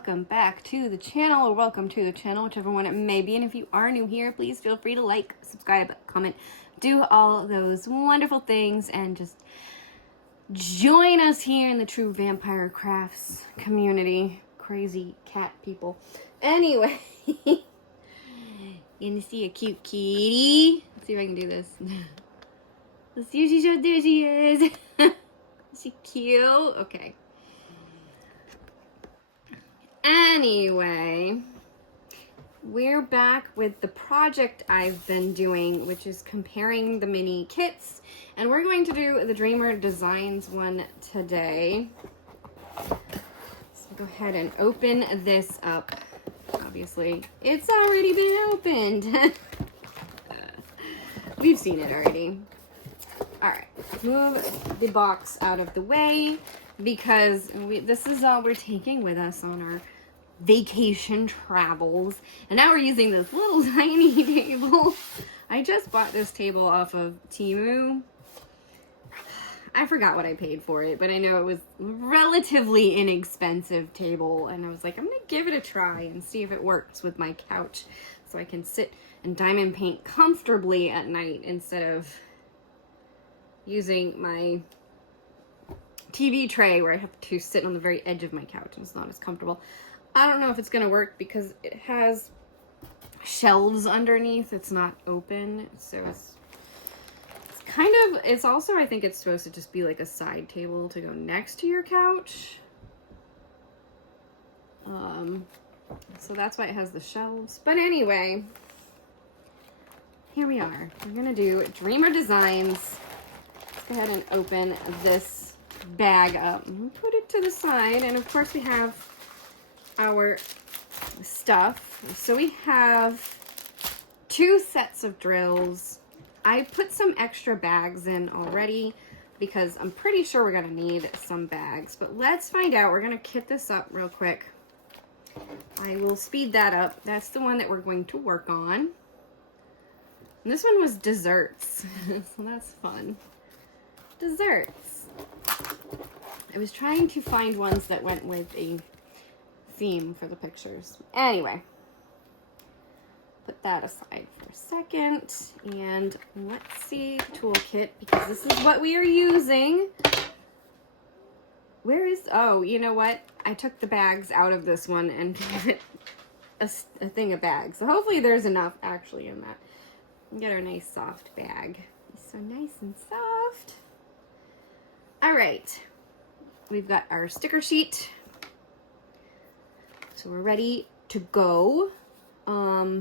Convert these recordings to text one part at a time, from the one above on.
welcome back to the channel, or welcome to the channel, whichever one it may be. And if you are new here, please feel free to like, subscribe, comment, do all those wonderful things, and just join us here in the Truvampire Crafts community. Crazy cat people. Anyway, you gonna see a cute kitty? Let's see if I can do this. Let's see if she showed. There she is. Is she cute? Okay. Anyway, we're back with the project I've been doing, which is comparing the mini kits, and we're going to do the Dreamer Designs one today. So go ahead and open this up. Obviously, it's already been opened. We've seen it already. All right, move the box out of the way, because this is all we're taking with us on our vacation travels. And now we're using this little tiny table. I just bought this table off of Temu. I forgot what I paid for it, but I know it was relatively inexpensive table, and I was like, I'm gonna give it a try and see if it works with my couch, so I can sit and diamond paint comfortably at night instead of using my TV tray where I have to sit on the very edge of my couch and it's not as comfortable. I don't know if it's gonna work because it has shelves underneath. It's not open, so it's kind of, it's also, I think it's supposed to just be like a side table to go next to your couch. So that's why it has the shelves. But anyway, here we are. We're gonna do Dreamer Designs. Let's go ahead and open this bag up and put it to the side. And of course we have our stuff. So we have 2 sets of drills. I put some extra bags in already because I'm pretty sure we're gonna need some bags, but let's find out. We're gonna kit this up real quick. I will speed that up. That's the one that we're going to work on. And this one was desserts, so that's fun. Desserts. I was trying to find ones that went with a theme for the pictures. Anyway, put that aside for a second, and let's see the toolkit, because this is what we are using. Where is, oh, you know what? I took the bags out of this one and gave it a thing of bags. So hopefully there's enough actually in that. Get our nice soft bag. It's so nice and soft. All right, we've got our sticker sheet. So we're ready to go. I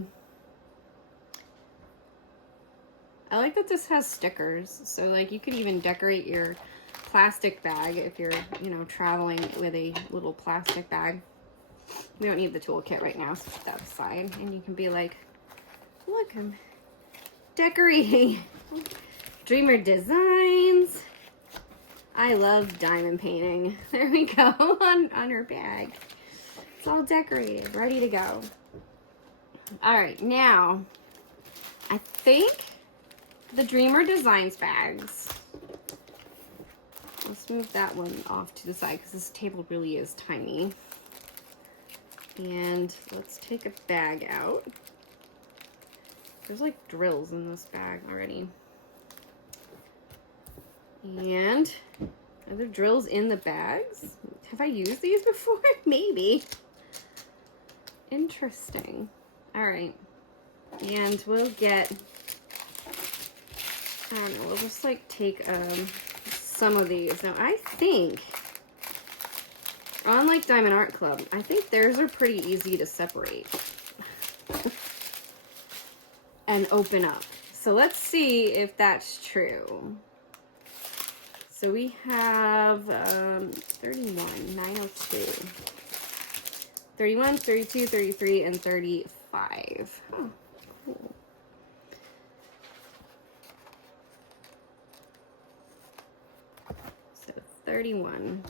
like that this has stickers. So like you could even decorate your plastic bag if you're, you know, traveling with a little plastic bag. We don't need the toolkit right now, so put that aside. And you can be like, look, I'm decorating Dreamer Designs. I love diamond painting. There we go on her bag. It's all decorated, ready to go. All right, now I think the Dreamer Designs bags. Let's move that one off to the side because this table really is tiny. And let's take a bag out. There's like drills in this bag already. And are there drills in the bags? Have I used these before? Maybe. Interesting. All right. And we'll get, I don't know, we'll just like take some of these. Now I think, unlike Diamond Art Club, I think theirs are pretty easy to separate and open up. So let's see if that's true. So we have 31, 902, 31, 32, 33, and 35. Oh, cool. So 31.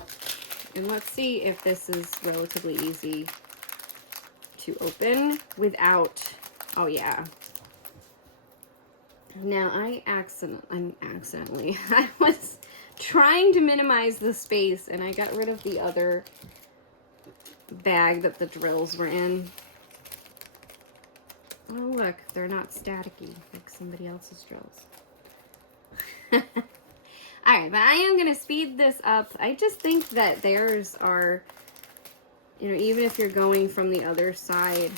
And let's see if this is relatively easy to open without, oh yeah. Now I was trying to minimize the space and I got rid of the other bag that the drills were in. Oh look, they're not staticky like somebody else's drills. Alright, but I am going to speed this up. I just think that theirs are, you know, even if you're going from the other side,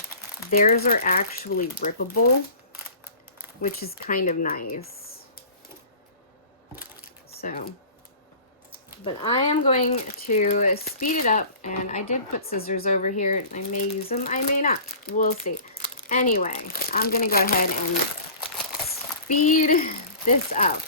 theirs are actually rippable, which is kind of nice. So, but I am going to speed it up, and I did put scissors over here. I may use them, I may not. We'll see. Anyway, I'm going to go ahead and speed this up.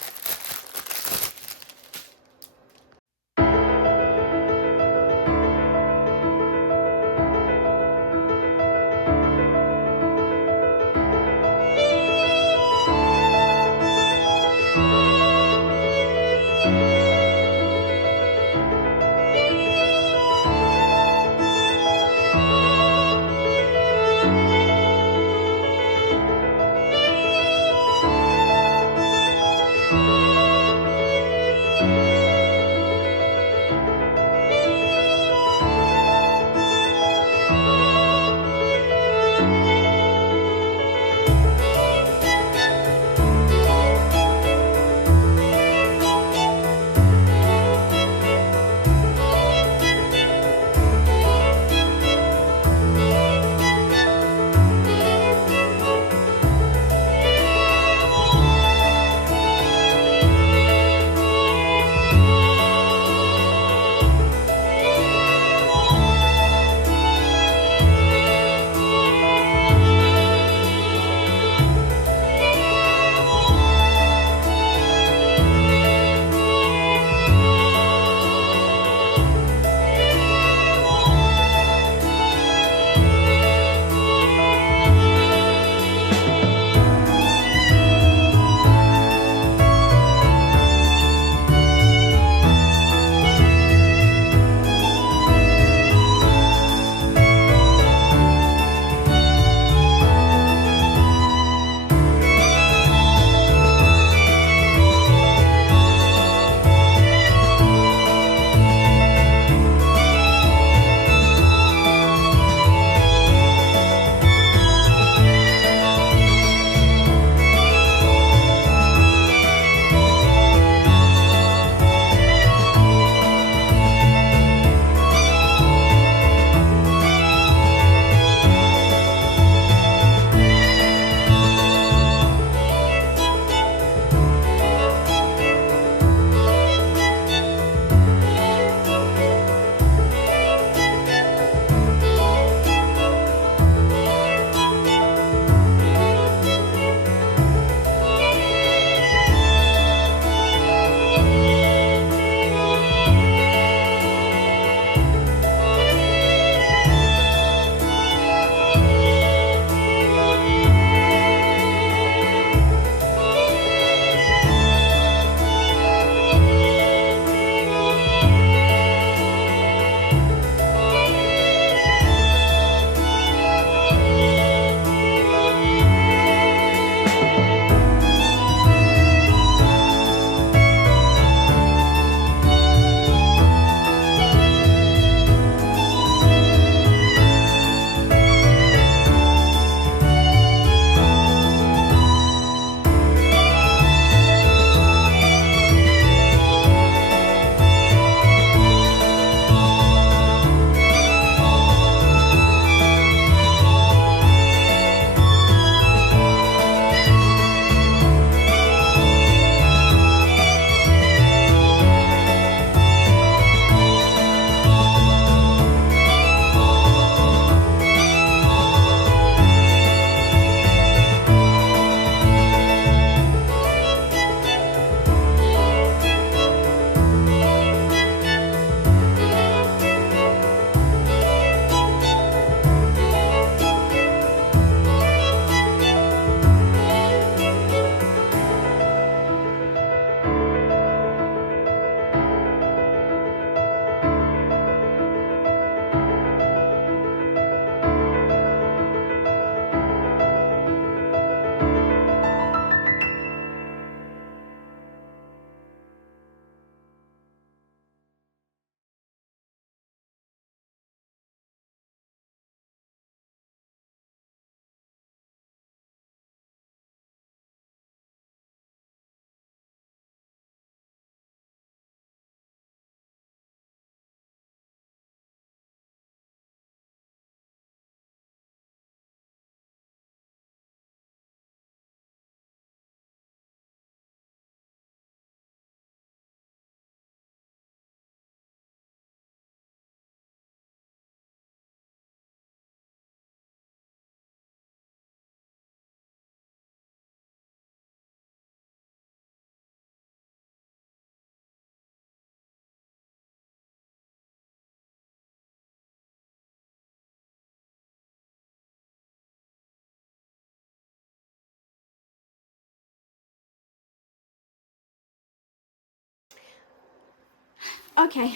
Okay.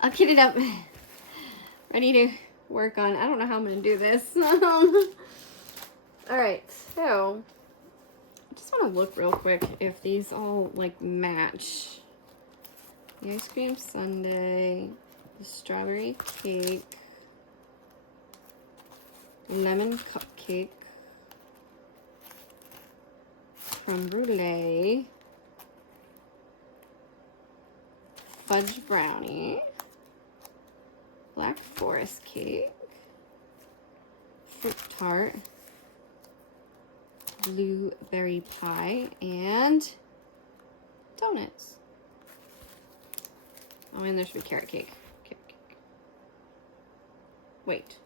I'll get it up. Ready to work on. I don't know how I'm going to do this. Alright, so I just want to look real quick if these all like match. The ice cream sundae, the strawberry cake, lemon cupcake, creme brulee, fudge brownie, black forest cake, fruit tart, blueberry pie, and donuts. Oh, and there should be carrot cake. Wait.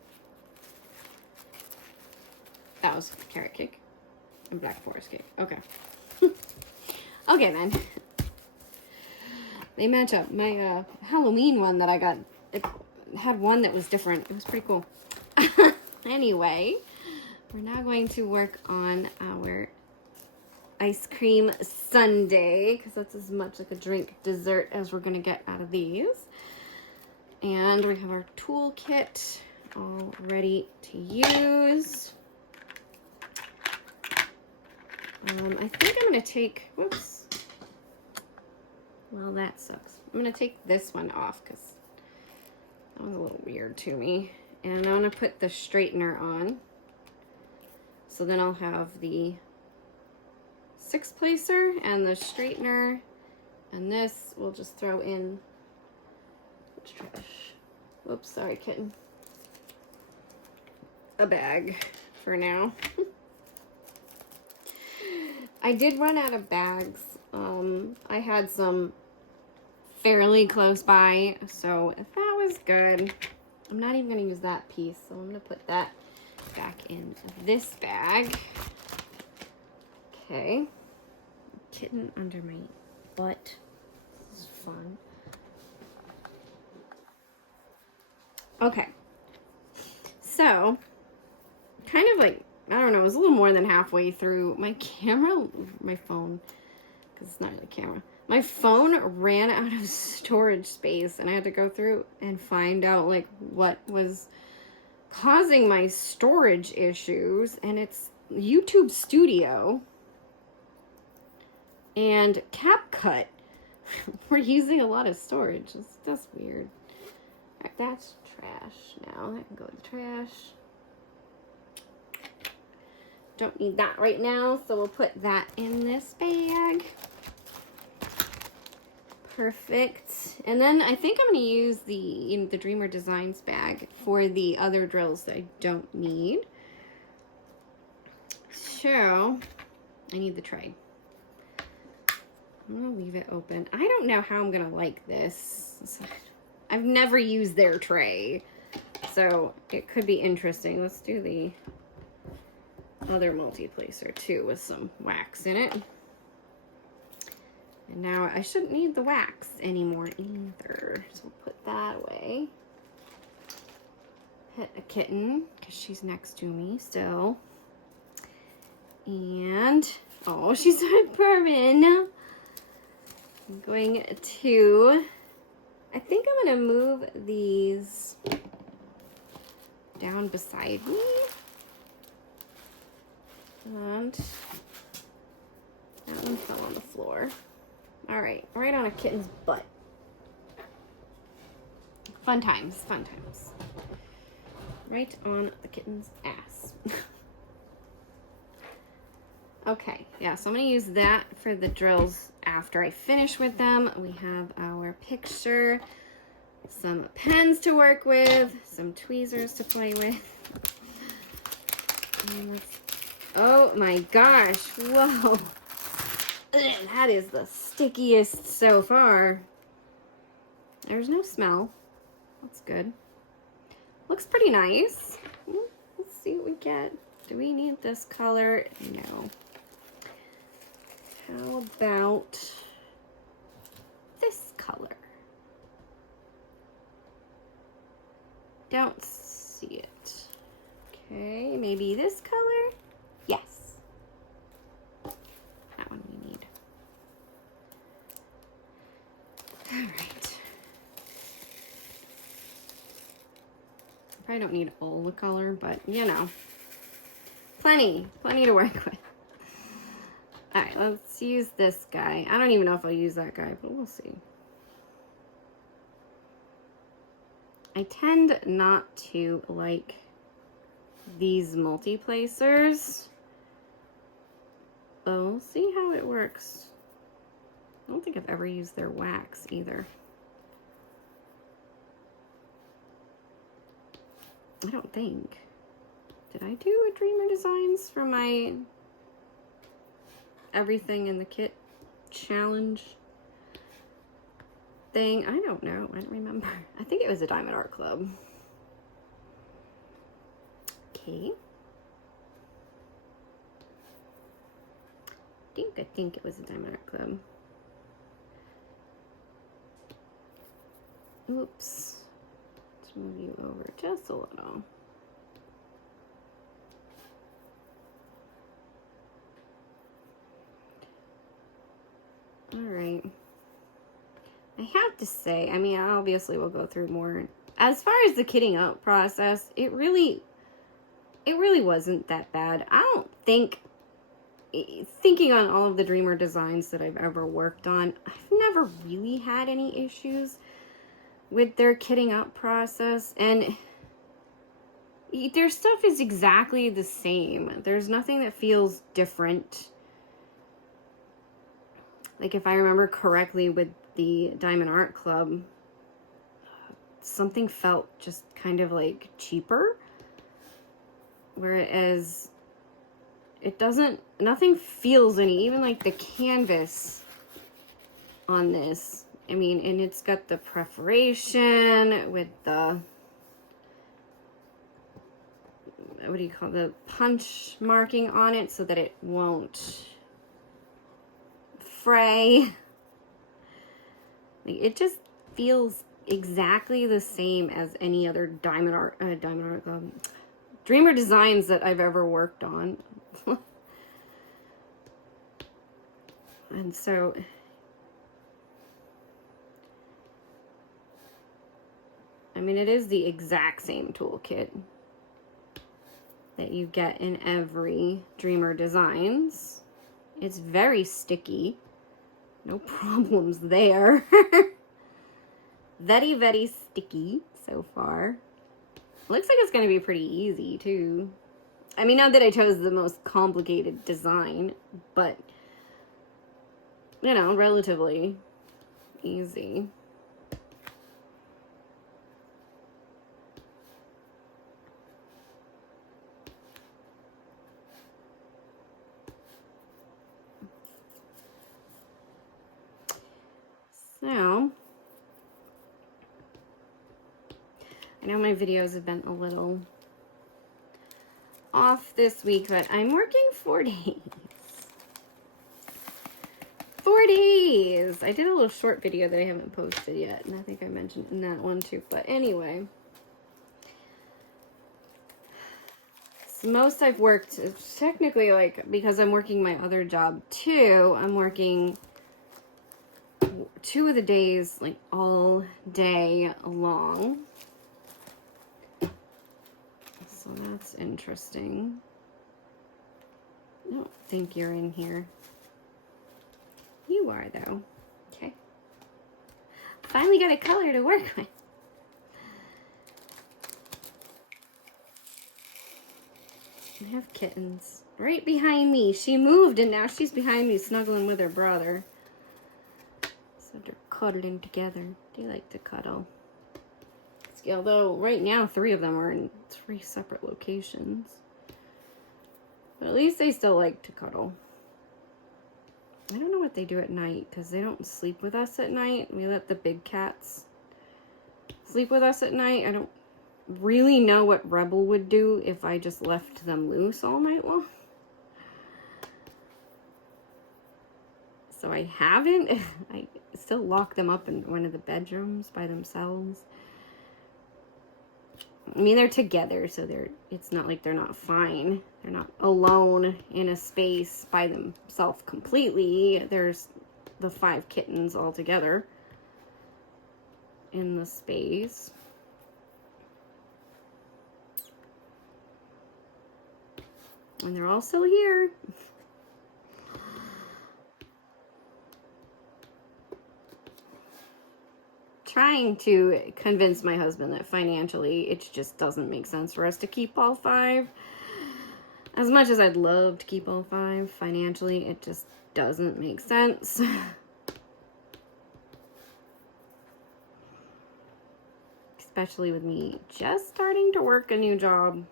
That was carrot cake and black forest cake. Okay. Okay, then. They match up. My Halloween one that I got, it had one that was different. It was pretty cool. Anyway, we're now going to work on our ice cream sundae, because that's as much like a drink dessert as we're going to get out of these. And we have our toolkit all ready to use. I think I'm going to take, whoops. Well, that sucks. I'm going to take this one off because that was a little weird to me. And I'm going to put the straightener on. So then I'll have the 6-placer and the straightener, and this we'll just throw in trash. Whoops, sorry, kitten. A bag for now. I did run out of bags. I had some fairly close by, so that was good. I'm not even gonna use that piece, so I'm gonna put that back in this bag. Okay. Kitten under my butt. This is fun. Okay. So, kind of like, I don't know, it was a little more than halfway through. My phone, because it's not really a camera. My phone ran out of storage space, and I had to go through and find out like what was causing my storage issues, and it's YouTube Studio and CapCut. We're using a lot of storage. That's weird. All right, that's trash now. That can go in the trash. Don't need that right now, so we'll put that in this bag. Perfect. And then I think I'm going to use the Dreamer Designs bag for the other drills that I don't need. So, I need the tray. I'm going to leave it open. I don't know how I'm going to like this. I've never used their tray, so it could be interesting. Let's do the other multi-placer too with some wax in it. And now I shouldn't need the wax anymore either, so we'll put that away. Pet a kitten, because she's next to me still. And, oh, she started purring. I'm going to, I think I'm going to move these down beside me. And that one fell on the floor. All right, right on a kitten's butt. Fun times, fun times. Right on the kitten's ass. Okay, yeah, so I'm gonna use that for the drills after I finish with them. We have our picture, some pens to work with, some tweezers to play with. And oh my gosh, whoa. That is the stickiest so far. There's no smell. That's good. Looks pretty nice. Let's see what we get. Do we need this color? No. How about this color? Don't see it. Okay, maybe this color? Yes. That one we need. All right. Probably don't need all the color, but you know, plenty to work with. All right, let's use this guy. I don't even know if I'll use that guy, but we'll see. I tend not to like these multi-placers, but we'll see how it works. I don't think I've ever used their wax either. I don't think. Did I do a Dreamer Designs for my everything in the kit challenge thing? I don't know. I don't remember. I think it was a Diamond Art Club. Okay. I think it was a Diamond Art Club. Oops. Let's move you over just a little. All right. I have to say, I mean, obviously we'll go through more. As far as the kitting up process, it really wasn't that bad. I don't think, thinking on all of the Dreamer Designs that I've ever worked on, I've never really had any issues with their kitting up process, and their stuff is exactly the same. There's nothing that feels different. Like, if I remember correctly with the Diamond Art Club, something felt just kind of like cheaper, whereas it doesn't, nothing feels any, even like the canvas on this. I mean, and it's got the perforation with the, what do you call the punch marking on it so that it won't fray. Like, it just feels exactly the same as any other Dreamer Designs that I've ever worked on. And so I mean, it is the exact same toolkit that you get in every Dreamer Designs. It's very sticky. No problems there. Very, very sticky so far. Looks like it's going to be pretty easy, too. I mean, not that I chose the most complicated design, but, you know, relatively easy. So, I know my videos have been a little off this week, but I'm working 4 days. 4 days! I did a little short video that I haven't posted yet, and I think I mentioned in that one too, but anyway. So most I've worked, technically, like, because I'm working my other job too, I'm working 2 of the days, like, all day long. So that's interesting. I don't think you're in here. You are, though. Okay. Finally got a color to work with. I have kittens right behind me. She moved and now she's behind me snuggling with her brother. So they're cuddling together. They like to cuddle. Although right now 3 of them are in 3 separate locations. But at least they still like to cuddle. I don't know what they do at night because they don't sleep with us at night. We let the big cats sleep with us at night. I don't really know what Rebel would do if I just left them loose all night long. So I haven't. I still lock them up in one of the bedrooms by themselves. I mean, they're together, so it's not like they're not fine. They're not alone in a space by themselves completely. There's the 5 kittens all together. in the space. And they're all still here. Trying to convince my husband that financially it just doesn't make sense for us to keep all 5. As much as I'd love to keep all 5, financially it just doesn't make sense. Especially with me just starting to work a new job.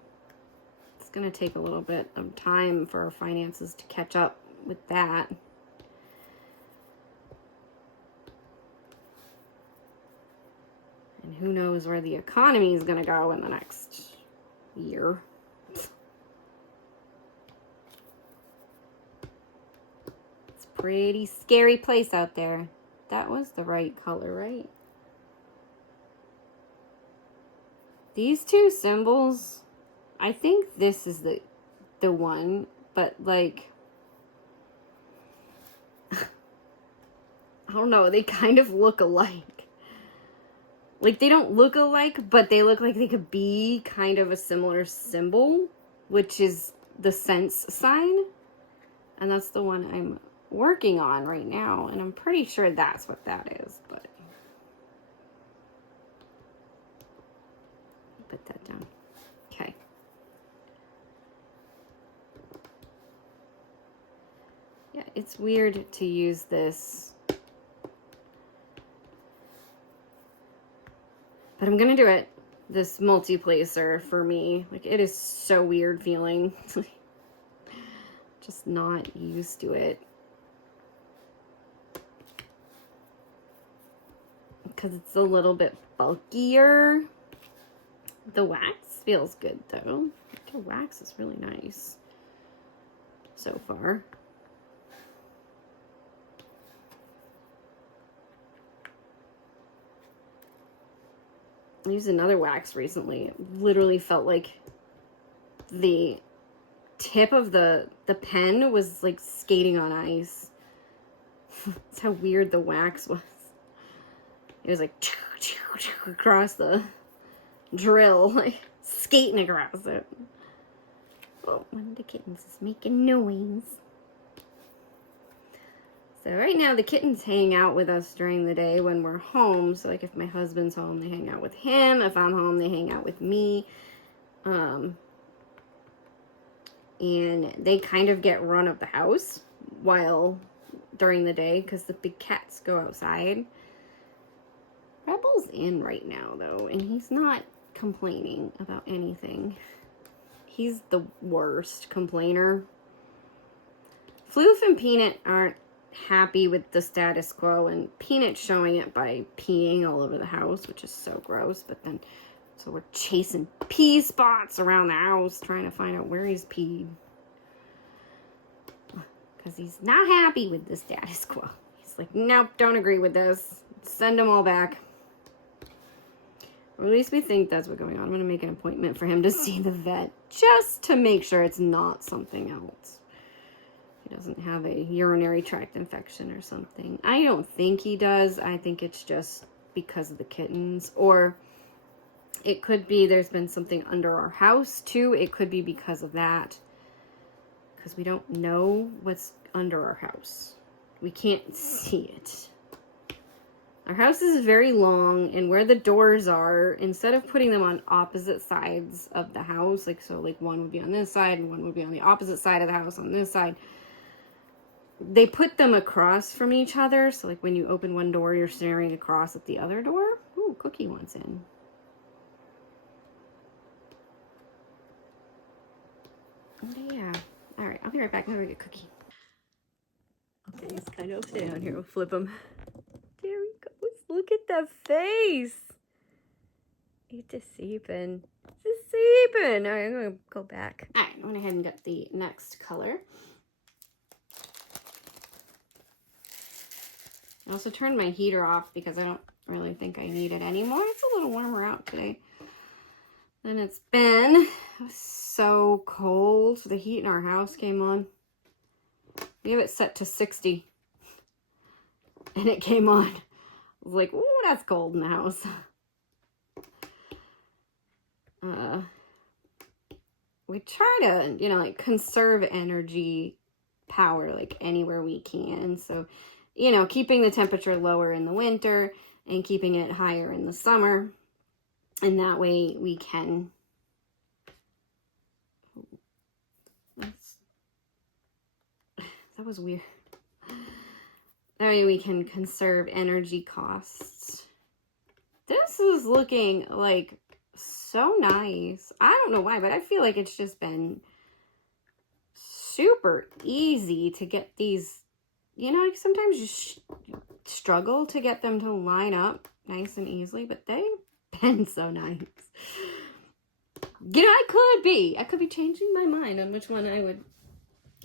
It's going to take a little bit of time for our finances to catch up with that. And who knows where the economy is going to go in the next year. It's a pretty scary place out there. That was the right color, right? These 2 symbols, I think this is the one, but like, I don't know, they kind of look alike. Like, they don't look alike, but they look like they could be kind of a similar symbol, which is the sense sign. And that's the one I'm working on right now, and I'm pretty sure that's what that is, but put that down. Okay. Yeah, it's weird to use this, but I'm gonna do it. This multi-placer for me, like, it is so weird feeling. Just not used to it. Because it's a little bit bulkier. The wax feels good though. The wax is really nice so far. I used another wax recently. It literally felt like the tip of the pen was like skating on ice. That's how weird the wax was. It was like across the drill, like skating across it. Oh, one of the kittens is making noise. So right now the kittens hang out with us during the day when we're home. So like if my husband's home, they hang out with him. If I'm home, they hang out with me. And they kind of get run of the house while during the day because the big cats go outside. Rebel's in right now though, and he's not complaining about anything. He's the worst complainer. Floof and Peanut aren't happy with the status quo, and Peanut's showing it by peeing all over the house, which is so gross. But then, so we're chasing pee spots around the house, trying to find out where he's peed. Because he's not happy with the status quo. He's like, nope, don't agree with this. Send them all back. Or at least we think that's what's going on. I'm going to make an appointment for him to see the vet, just to make sure it's not something else. He doesn't have a urinary tract infection or something. I don't think he does. I think it's just because of the kittens. Or it could be there's been something under our house too. It could be because of that. Because we don't know what's under our house. We can't see it. Our house is very long, and where the doors are, instead of putting them on opposite sides of the house, like so like one would be on this side and one would be on the opposite side of the house on this side, they put them across from each other. So like when you open one door, you're staring across at the other door. Ooh, Cookie wants in. Yeah. All right, I'll be right back. I'm gonna get Cookie. Okay, he's kind of upside down here. We'll flip him. There he goes. Look at the face. He's deceiving. Deceiving. All right, I'm going to go back. All right, I went ahead and got the next color. I also turned my heater off because I don't really think I need it anymore. It's a little warmer out today than it's been. It was so cold. So the heat in our house came on. We have it set to 60. And it came on. was like, ooh, that's cold in the house. We try to, you know, like conserve energy power like anywhere we can. So, you know, keeping the temperature lower in the winter and keeping it higher in the summer. And that way we can, that was weird. That way we can conserve energy costs. This is looking like so nice. I don't know why, but I feel like it's just been super easy to get these, you know, like sometimes you struggle to get them to line up nice and easily, but they've been so nice. You know, I could be changing my mind on which one I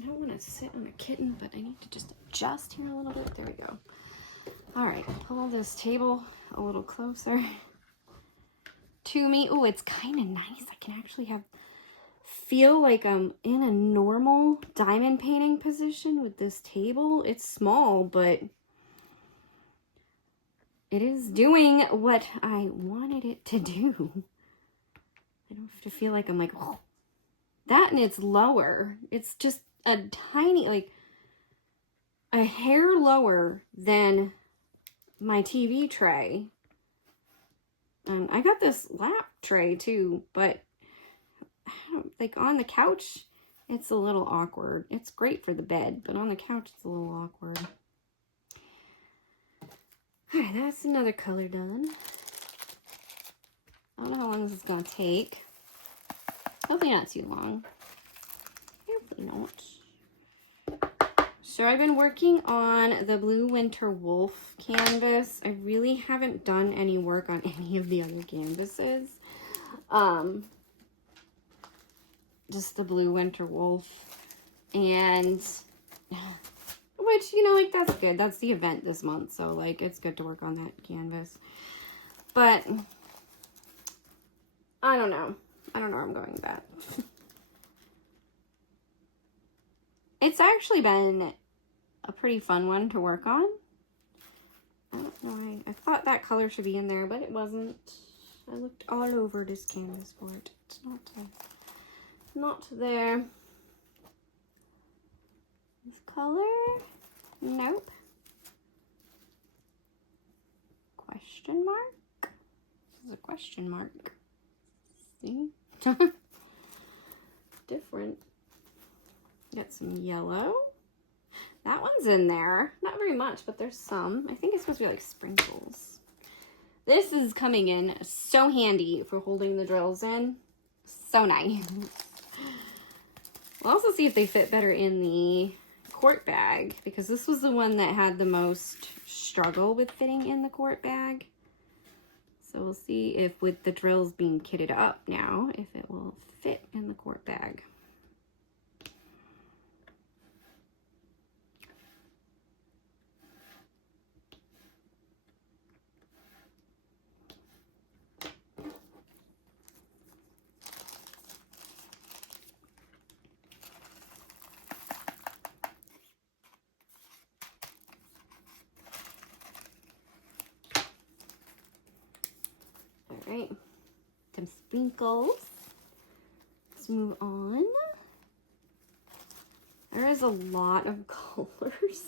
don't want to sit on a kitten, but I need to just adjust here a little bit. There we go. All right, pull this table a little closer to me. Oh, it's kind of nice. I can actually feel like I'm in a normal diamond painting position with this table. It's small, but it is doing what I wanted it to do. I don't have to feel like I'm like, oh, that, and it's lower. It's just a tiny, like a hair lower than my TV tray. And I got this lap tray too, but I don't, like on the couch, it's a little awkward. It's great for the bed, but on the couch, it's a little awkward. All right, that's another color done. I don't know how long this is going to take. Hopefully not too long. Hopefully not. So I've been working on the Blue Winter Wolf canvas. I really haven't done any work on any of the other canvases. Just the Blue Winter Wolf. And, which, you know, like, that's good. That's the event this month. So, like, it's good to work on that canvas. But, I don't know. I don't know where I'm going with that. It's actually been a pretty fun one to work on. I don't know. I thought that color should be in there, but it wasn't. I looked all over this canvas for it. It's not there. This color? Nope. Question mark? This is a question mark. See? Different. Got some yellow. That one's in there. Not very much, but there's some. I think it's supposed to be like sprinkles. This is coming in so handy for holding the drills in. So nice. We'll also see if they fit better in the quart bag, because this was the one that had the most struggle with fitting in the quart bag. So we'll see if, with the drills being kitted up now, if it will fit in the quart bag. Alright, some sprinkles. Let's move on. There is a lot of colors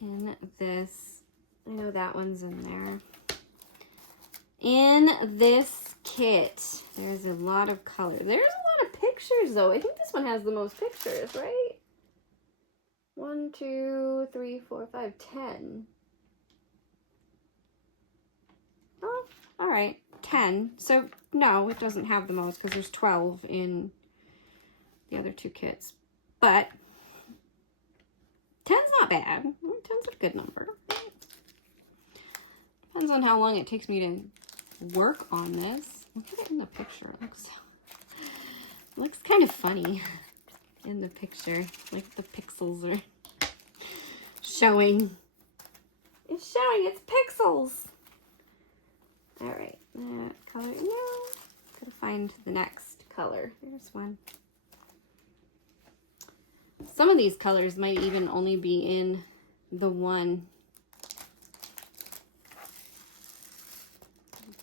in this. I know that one's in there. In this kit, there's a lot of color. There's a lot of pictures, though. I think this one has the most pictures, right? 1, 2, 3, 4, 5, 10. Oh, all right, 10. So, no, it doesn't have the most because there's 12 in the other two kits. But 10's not bad. 10's a good number. Depends on how long it takes me to work on this. Look at it in the picture. It looks kind of funny in the picture. Like the pixels are showing. It's showing its pixels. All right, that color. No, gotta find the next color. There's one. Some of these colors might even only be in the one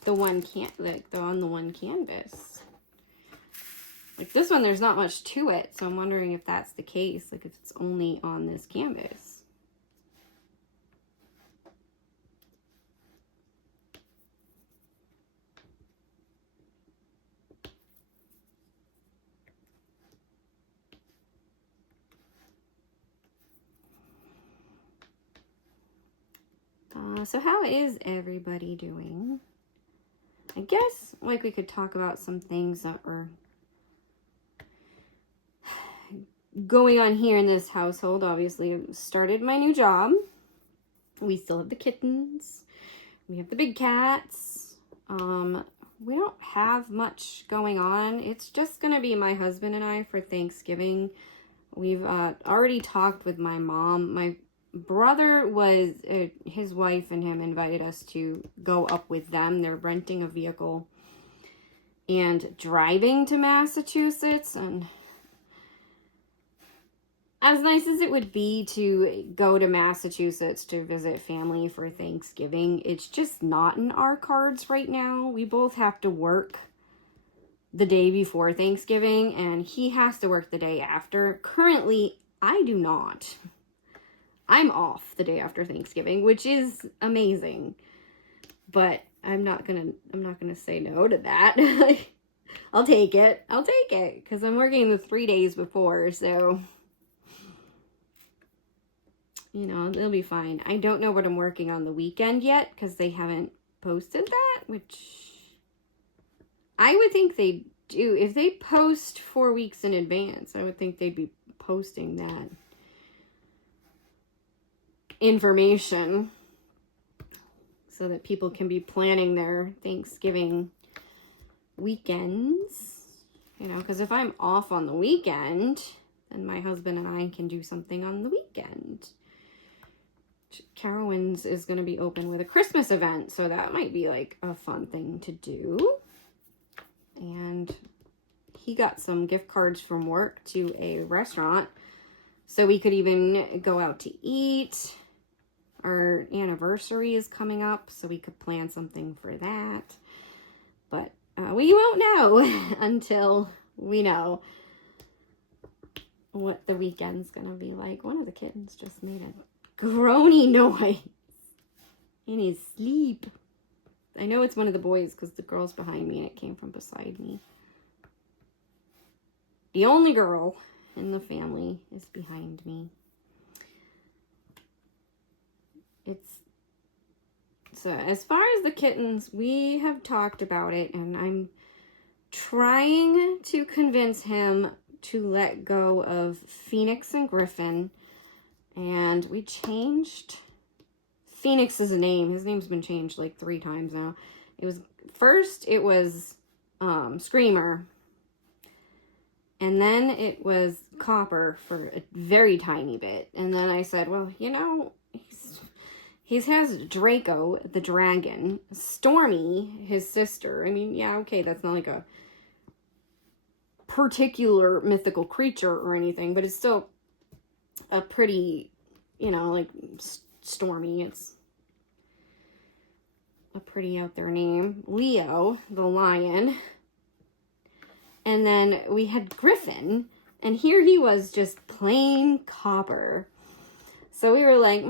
the one on the one canvas. Like this one, there's not much to it, so I'm wondering if that's the case, like if it's only on this canvas. So how is everybody doing? I guess like we could talk about some things that were going on here in this household. Obviously, I started my new job. We still have the kittens. We have the big cats. We don't have much going on. It's just going to be my husband and I for Thanksgiving. We've already talked with my mom. My brother was, his wife and him invited us to go up with them. They're renting a vehicle and driving to Massachusetts. And as nice as it would be to go to Massachusetts to visit family for Thanksgiving, it's just not in our cards right now. We both have to work the day before Thanksgiving, and he has to work the day after. Currently, I do not. I'm off the day after Thanksgiving, which is amazing. But I'm not gonna say no to that. I'll take it. I'll take it. Because I'm working the 3 days before, so you know, it'll be fine. I don't know what I'm working on the weekend yet, because they haven't posted that, which I would think they do. If they post 4 weeks in advance, I would think they'd be posting that information so that people can be planning their Thanksgiving weekends, you know, because if I'm off on the weekend, then my husband and I can do something on the weekend. Carowinds is going to be open with a Christmas event, so that might be like a fun thing to do. And he got some gift cards from work to a restaurant, so we could even go out to eat. Our anniversary is coming up, so we could plan something for that. But we won't know until we know what the weekend's gonna be like. One of the kittens just made a groany noise in his sleep. I know it's one of the boys because the girl's behind me and it came from beside me. The only girl in the family is behind me. So as far as the kittens, we have talked about it, and I'm trying to convince him to let go of Phoenix and Griffin. And we changed Phoenix's name. His name's been changed like 3 times now. First it was Screamer. And then it was Copper for a very tiny bit. And then I said, well, you know, he has Draco, the dragon, Stormy, his sister. I mean, yeah, okay, that's not like a particular mythical creature or anything, but it's still a pretty, you know, like Stormy. It's a pretty out there name. Leo, the lion. And then we had Griffin, and here he was just plain Copper. So we were like,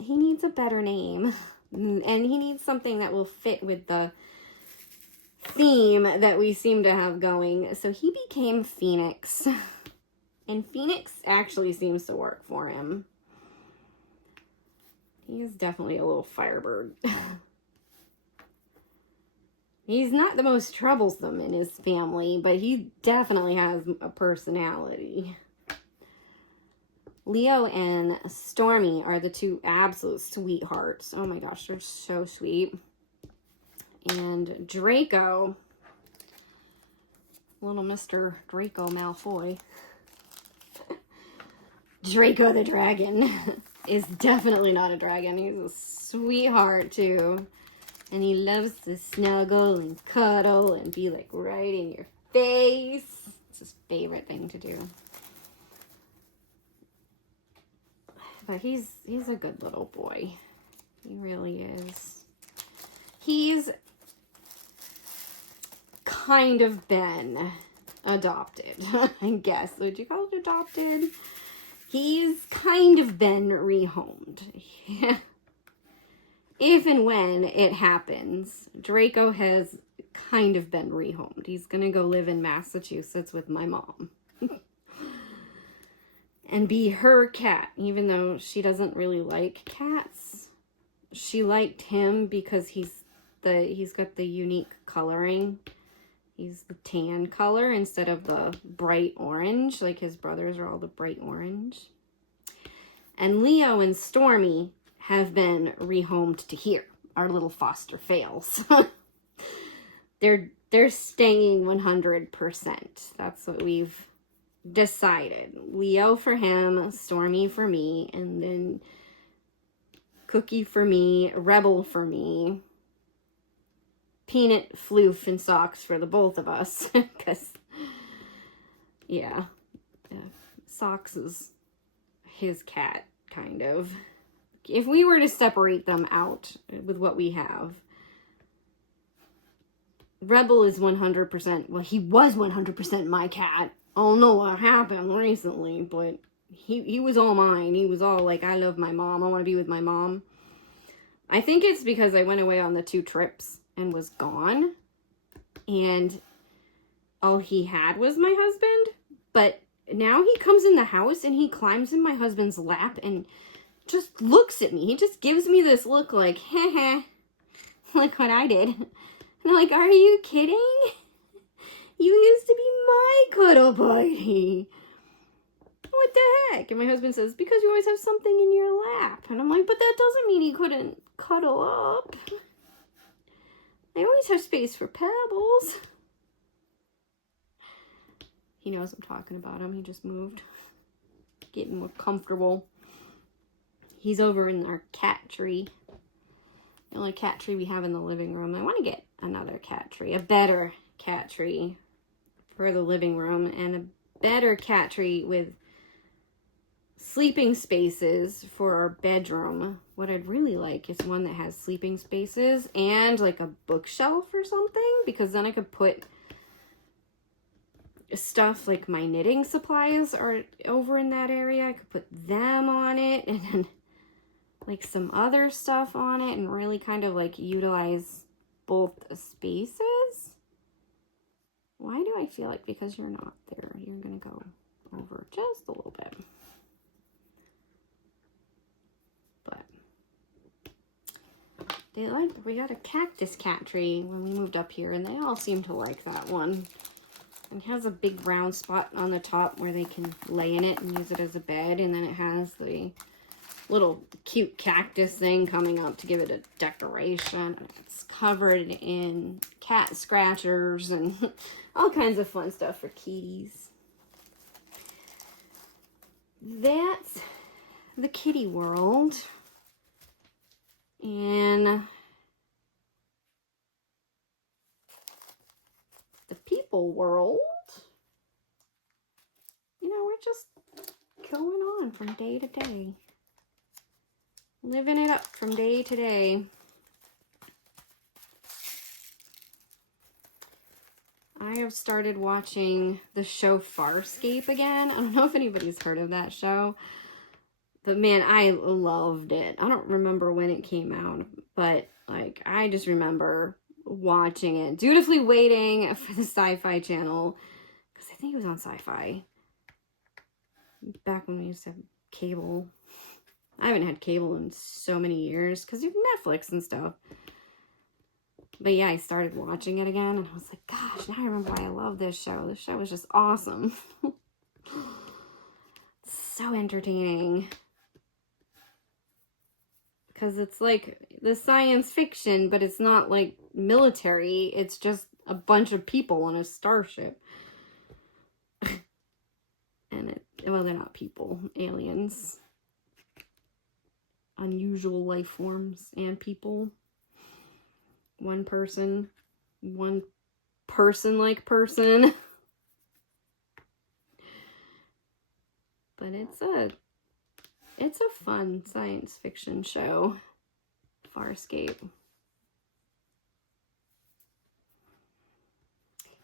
he needs a better name, and he needs something that will fit with the theme that we seem to have going. So he became Phoenix, and Phoenix actually seems to work for him. He is definitely a little firebird. He's not the most troublesome in his family, but he definitely has a personality. Leo and Stormy are the 2 absolute sweethearts. Oh my gosh, they're so sweet. And Draco, little Mr. Draco Malfoy, Draco the dragon, is definitely not a dragon. He's a sweetheart too. And he loves to snuggle and cuddle and be like right in your face. It's his favorite thing to do. But he's a good little boy. He really is. He's kind of been adopted, I guess. Would you call it adopted? He's kind of been rehomed. If and when it happens, Draco has kind of been rehomed. He's going to go live in Massachusetts with my mom. And be her cat, even though she doesn't really like cats. She liked him because he's got the unique coloring. He's the tan color instead of the bright orange. Like his brothers are all the bright orange. And Leo and Stormy have been rehomed to here. Our little foster fails. They're staying 100%. That's what we've decided. Leo for him, Stormy for me, and then Cookie for me, Rebel for me, Peanut, Floof, and Socks for the both of us. Because, yeah, Socks is his cat, kind of. If we were to separate them out with what we have, Rebel is 100%, well, he was 100% my cat. I don't know what happened recently, but he was all mine. He was all like, I love my mom. I want to be with my mom. I think it's because I went away on the 2 trips and was gone. And all he had was my husband. But now he comes in the house and he climbs in my husband's lap and just looks at me. He just gives me this look like, heh heh, like what I did. And I'm like, are you kidding? You used to be my cuddle buddy. What the heck? And my husband says, because you always have something in your lap. And I'm like, but that doesn't mean he couldn't cuddle up. I always have space for pebbles. He knows I'm talking about him. He just moved. Getting more comfortable. He's over in our cat tree. The only cat tree we have in the living room. I want to get another cat tree. A better cat tree for the living room. And a better cat tree with sleeping spaces for our bedroom. What I'd really like is one that has sleeping spaces and like a bookshelf or something. Because then I could put stuff like my knitting supplies are over in that area. I could put them on it and then like some other stuff on it and really kind of like utilize both spaces. Why do I feel like because you're not there, you're gonna go over just a little bit? But we got a cactus cat tree when we moved up here and they all seem to like that one. It has a big round spot on the top where they can lay in it and use it as a bed. And then it has the little cute cactus thing coming up to give it a decoration. It's covered in cat scratchers and all kinds of fun stuff for kitties. That's the kitty world. And the people world, you know, we're just going on from day to day. Living it up from day to day. I have started watching the show Farscape again. I don't know if anybody's heard of that show. But man, I loved it. I don't remember when it came out. But like, I just remember watching it. Dutifully waiting for the Sci-Fi channel. Because I think it was on Sci-Fi. Back when we used to have cable. I haven't had cable in so many years because of Netflix and stuff. But yeah, I started watching it again and I was like, gosh, now I remember why I love this show. This show was just awesome. So entertaining. Because it's like the science fiction, but it's not like military. It's just a bunch of people on a starship. And well, they're not people, aliens. Unusual life forms and people. One person-like person. But it's a fun science fiction show. Farscape.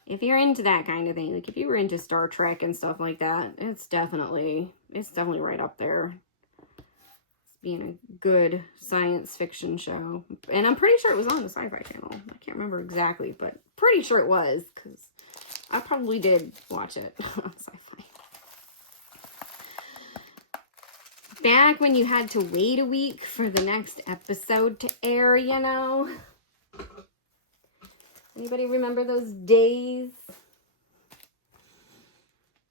If you're into that kind of thing, like if you were into Star Trek and stuff like that, it's definitely right up there. It's being a good science fiction show. And I'm pretty sure it was on the Sci-Fi Channel. I can't remember exactly, but pretty sure it was, because I probably did watch it on Sci-Fi. Back when you had to wait a week for the next episode to air, you know? Anybody remember those days?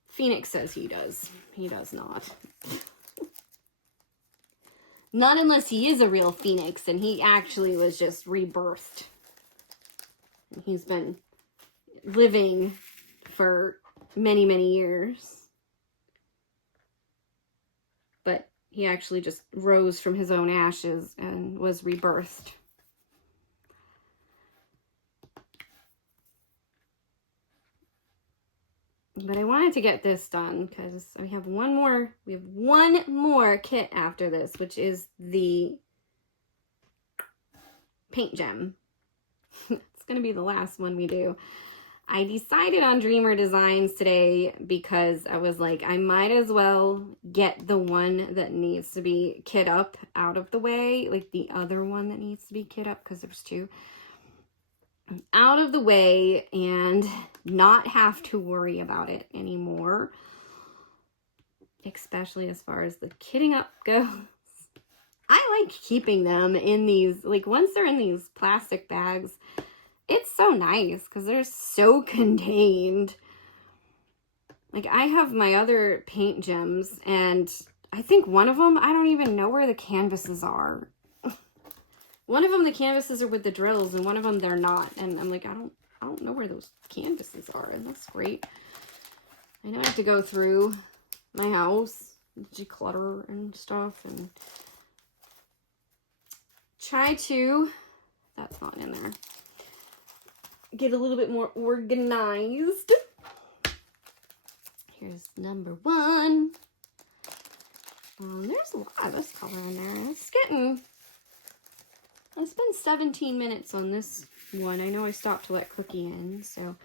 Phoenix says he does. He does not. Not unless he is a real Phoenix and he actually was just rebirthed. And he's been living for many, many years. But he actually just rose from his own ashes and was rebirthed. But I wanted to get this done because we have one more kit after this, which is the paint gem. It's going to be the last one we do. I decided on Dreamer Designs today because I was like, I might as well get the one that needs to be kit up out of the way, like the other one that needs to be kit up, because there's two, out of the way and not have to worry about it anymore, especially as far as the kitting up goes. I like keeping them in these, like once they're in these plastic bags, it's so nice because they're so contained. Like I have my other paint gems and I think one of them, I don't even know where the canvases are. One of them, the canvases are with the drills, and one of them, they're not. And I'm like, I don't know where those canvases are, and that's great. I know I have to go through my house, declutter and stuff, and try to, that's not in there, get a little bit more organized. Here's number one. There's a lot of this color in there. I spent 17 minutes on this one. I know I stopped to let Cookie in, so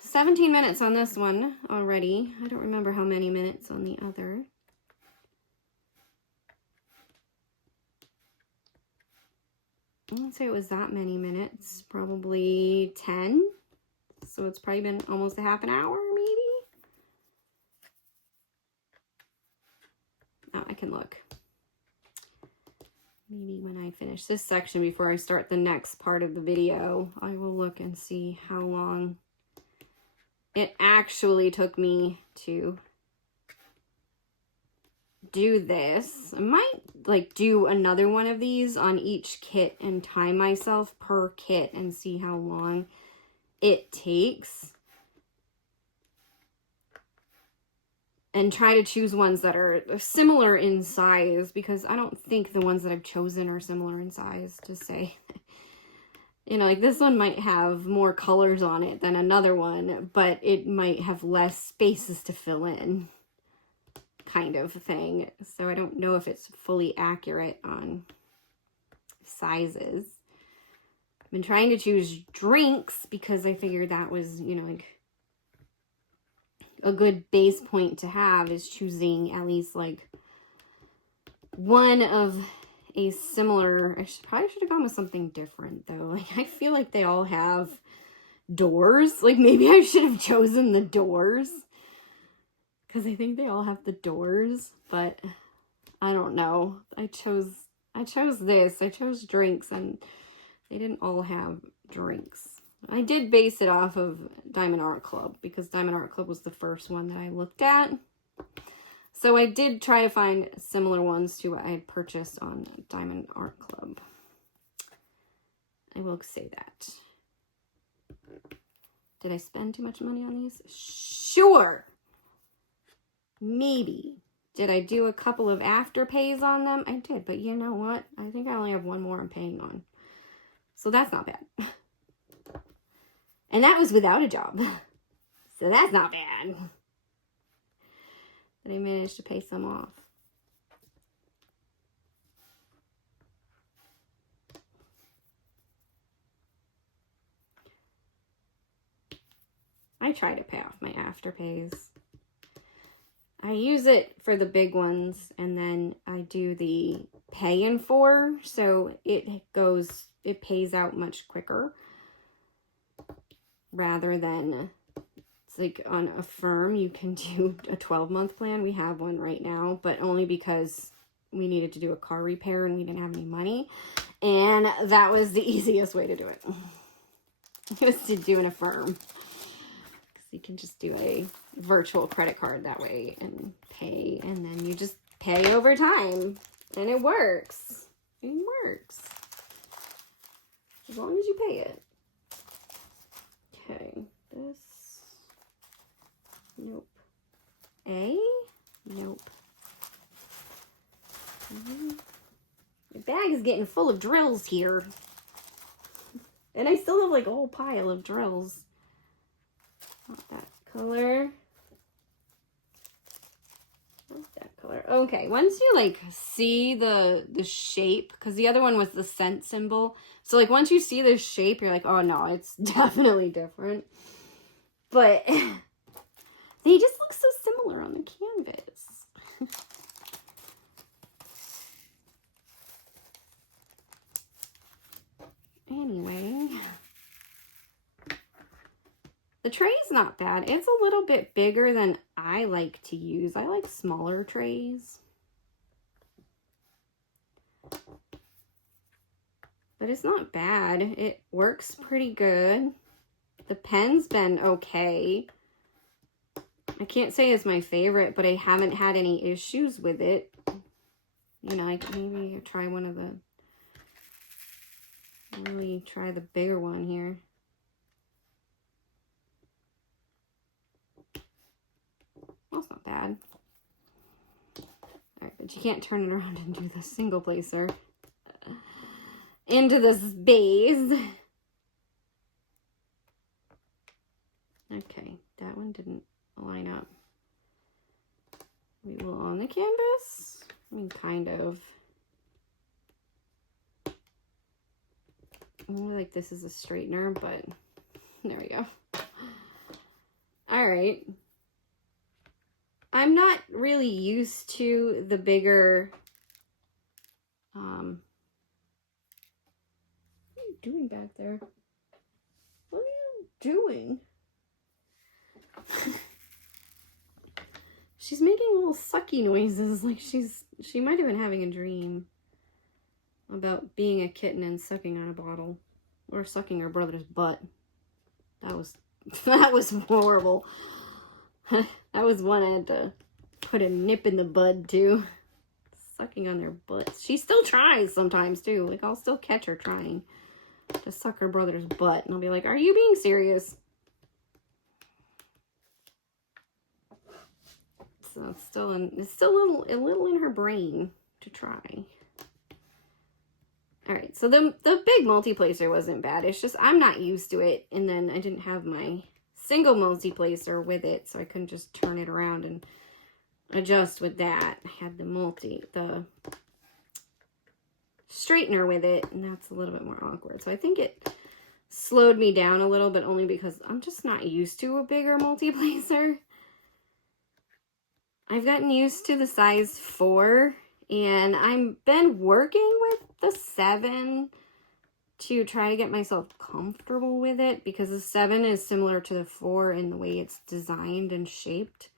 17 minutes on this one already. I don't remember how many minutes on the other. I wouldn't say it was that many minutes, probably 10. So it's probably been almost a half an hour, maybe? Oh, I can look. Maybe when I finish this section before I start the next part of the video, I will look and see how long it actually took me to do this. I might like do another one of these on each kit and time myself per kit and see how long it takes. And try to choose ones that are similar in size, because I don't think the ones that I've chosen are similar in size, to say. You know, like this one might have more colors on it than another one, but it might have less spaces to fill in, kind of thing. So I don't know if it's fully accurate on sizes. I've been trying to choose drinks because I figured that was, you know, like a good base point to have, is choosing at least like one of a similar. Probably should have gone with something different though. Like I feel like they all have doors. Like maybe I should have chosen the doors, because I think they all have the doors, but I don't know. I chose this. I chose drinks and they didn't all have drinks. I did base it off of Diamond Art Club, because Diamond Art Club was the first one that I looked at. So I did try to find similar ones to what I had purchased on Diamond Art Club. I will say that. Did I spend too much money on these? Sure. Maybe. Did I do a couple of afterpays on them? I did, but you know what? I think I only have one more I'm paying on. So that's not bad. And that was without a job. So that's not bad. But I managed to pay some off. I try to pay off my Afterpays. I use it for the big ones, and then I do the pay in 4, so it pays out much quicker rather than it's like on Affirm you can do a 12-month plan. We have one right now, but only because we needed to do a car repair and we didn't have any money, and that was the easiest way to do it. It was to do an Affirm, because you can just do a virtual credit card that way and pay, and then you just pay over time, and it works. It works as long as you pay it. Okay, this, nope. A, nope. The bag is getting full of drills here, and I still have like a whole pile of drills. Not that color. Not that color. Okay, once you like see the shape, because the other one was the cent symbol. So like once you see the shape, you're like, oh no, it's definitely different. But they just look so similar on the canvas. Anyway, the tray is not bad. It's a little bit bigger than I like to use. I like smaller trays. But it's not bad. It works pretty good. The pen's been okay. I can't say it's my favorite, but I haven't had any issues with it. You know, like maybe try one of the... Really try the bigger one here. Well, it's not bad. Alright, but you can't turn it around and do the single placer into this base. Okay, that one didn't line up. We will on the canvas. I mean, kind of. Like this is a straightener, but there we go. All right. I'm not really used to the bigger, what are you doing back there? What are you doing? She's making little sucky noises, like she might have been having a dream about being a kitten and sucking on a bottle, or sucking her brother's butt. That was horrible. That was one I had to put a nip in the bud to. Sucking on their butts. She still tries sometimes too. Like I'll still catch her trying to suck her brother's butt, and I'll be like, "Are you being serious?" So it's still a little in her brain to try. All right, so the big multi-placer wasn't bad. It's just I'm not used to it, and then I didn't have my single multi-placer with it, so I couldn't just turn it around and adjust with that. I had the straightener with it, and that's a little bit more awkward. So I think it slowed me down a little bit, only because I'm just not used to a bigger multi-placer. I've gotten used to the size 4, and I've been working with the 7 to try to get myself comfortable with it, because the 7 is similar to the 4 in the way it's designed and shaped.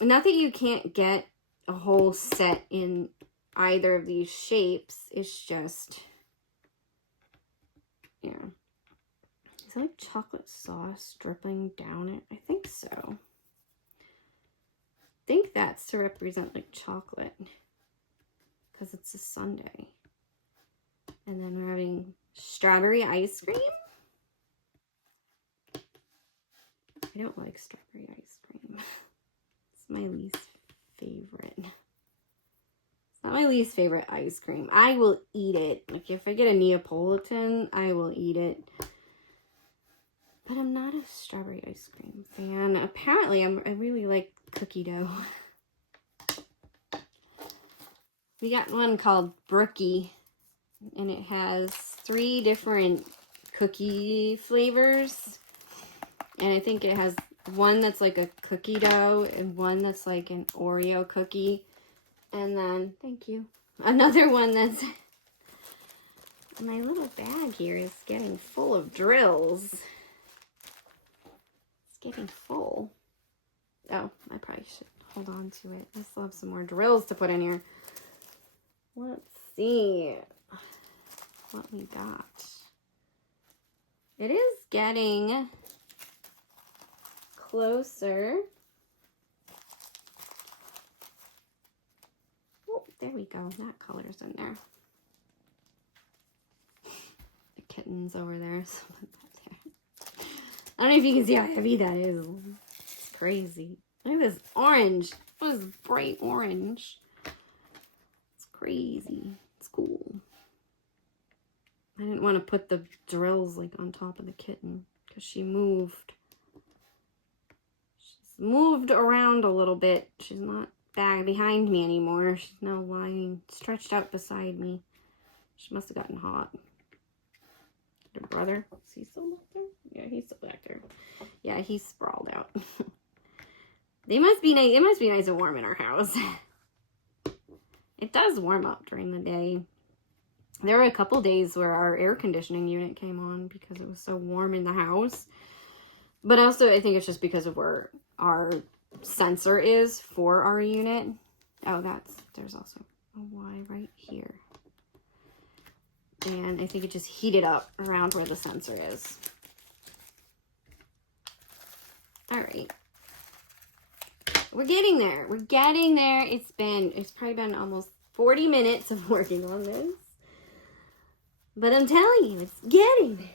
Not that you can't get a whole set in either of these shapes, it's just, yeah. Is that like chocolate sauce dripping down it? I think so. I think that's to represent like chocolate, because it's a sundae. And then we're having strawberry ice cream. I don't like strawberry ice cream. It's my least favorite. It's not my least favorite ice cream. I will eat it. Like if I get a Neapolitan, I will eat it. But I'm not a strawberry ice cream fan. Apparently, I really like cookie dough. We got one called Brookie, and it has 3 different cookie flavors. And I think it has one that's like a cookie dough and one that's like an Oreo cookie. And then, thank you, another one that's, my little bag here is getting full of drills. It's getting full. Oh, I probably should hold on to it. I still have some more drills to put in here. Let's see what we got. It is getting closer. Oh, there we go. That color's in there. The kitten's over there. I don't know if you can see how heavy that is. It's crazy. Look at this orange. What is bright orange? It's crazy. It's cool. I didn't want to put the drills like on top of the kitten because she moved. She's moved around a little bit. She's not back behind me anymore. She's now lying stretched out beside me. She must have gotten hot. Her brother, is he still back there? Yeah, he's still back there. Yeah, he's sprawled out. They must be nice. It must be nice and warm in our house. It does warm up during the day. There were a couple days where our air conditioning unit came on because it was so warm in the house. But also, I think it's just because of where our sensor is for our unit. Oh, there's also a Y right here. And I think it just heated up around where the sensor is. All right. We're getting there. We're getting there. It's probably been almost 40 minutes of working on this. But I'm telling you, it's getting there.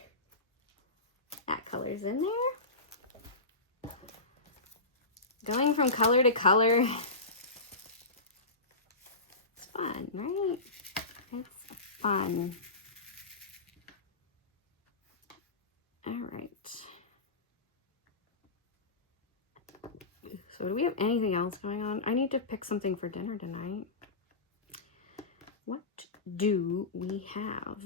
That color's in there. Going from color to color. It's fun, right? It's fun. All right. So do we have anything else going on? I need to pick something for dinner tonight. What do we have?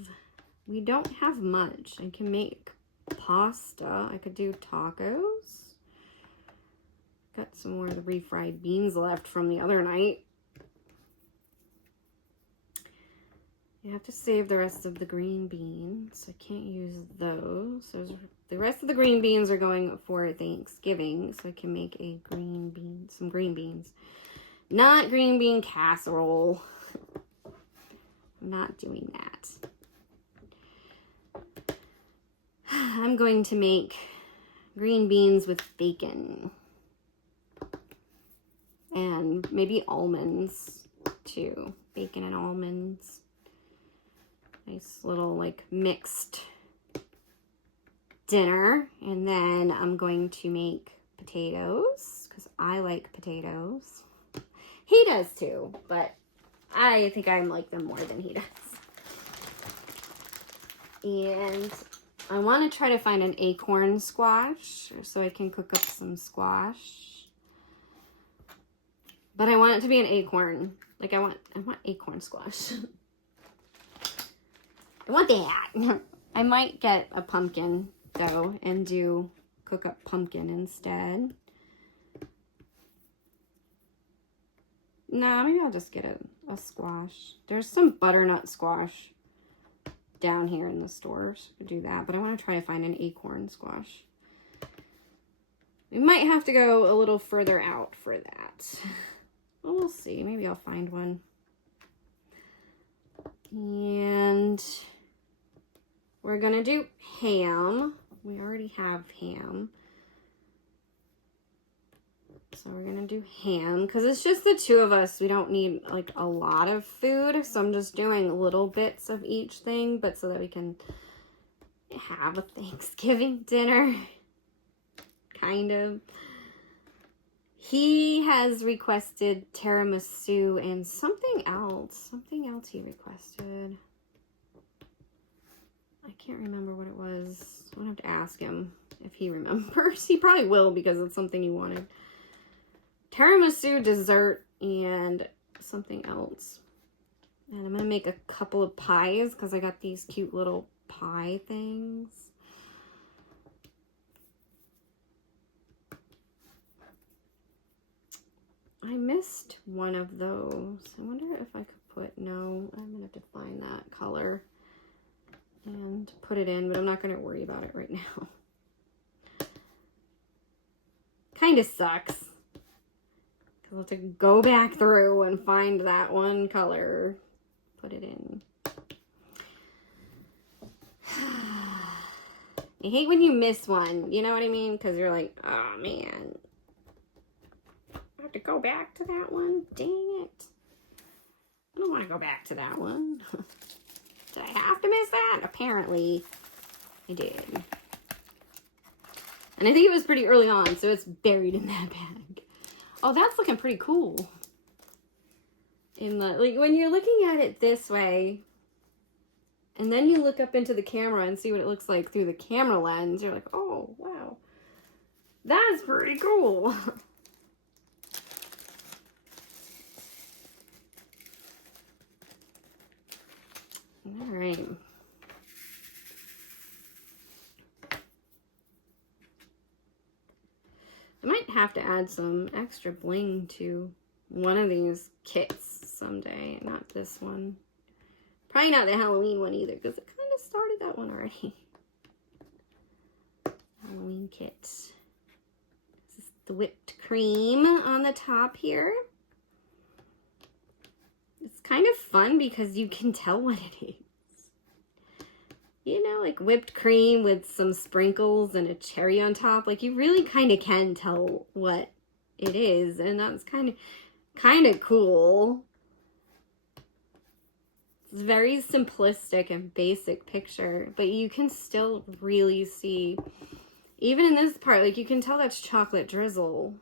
We don't have much. I can make pasta. I could do tacos. Got some more of the refried beans left from the other night. You have to save the rest of the green beans. I can't use those. So the rest of the green beans are going for Thanksgiving, so I can make some green beans. Not green bean casserole. I'm not doing that. I'm going to make green beans with bacon. And maybe almonds too. Bacon and almonds. Nice little like mixed dinner. And then I'm going to make potatoes because I like potatoes. He does too, but I think I like them more than he does. And I want to try to find an acorn squash so I can cook up some squash. But I want it to be an acorn. Like I want acorn squash. I want that. I might get a pumpkin though and cook up pumpkin instead. No, maybe I'll just get a squash. There's some butternut squash down here in the stores. I could do that, but I want to try to find an acorn squash. We might have to go a little further out for that. We'll see. Maybe I'll find one. And we're gonna do ham. We already have ham. So we're gonna do ham because it's just the two of us. We don't need like a lot of food. So I'm just doing little bits of each thing, but so that we can have a Thanksgiving dinner. Kind of. He has requested tiramisu and something else. Something else he requested. I can't remember what it was. I'm gonna have to ask him if he remembers. He probably will because it's something he wanted. Tiramisu, dessert, and something else. And I'm gonna make a couple of pies because I got these cute little pie things. I missed one of those. I wonder if I could put, no, I'm gonna have to find that color and put it in, but I'm not gonna worry about it right now. Kind of sucks. Because I'll have to go back through and find that one color, put it in. I hate when you miss one, you know what I mean? Because you're like, oh man, I have to go back to that one? Dang it. I don't want to go back to that one. Did I have to miss that? Apparently, I did. And I think it was pretty early on, so it's buried in that bag. Oh, that's looking pretty cool. In the, like, when you're looking at it this way, and then you look up into the camera and see what it looks like through the camera lens, you're like, oh, wow. That's pretty cool. All right. I might have to add some extra bling to one of these kits someday, not this one. Probably not the Halloween one either, because it kind of started that one already. Halloween kit. This is the whipped cream on the top here. It's kind of fun because you can tell what it is. You know, like whipped cream with some sprinkles and a cherry on top. Like, you really kind of can tell what it is, and that's kind of cool. It's very simplistic and basic picture, but you can still really see, even in this part, like, you can tell that's chocolate drizzle.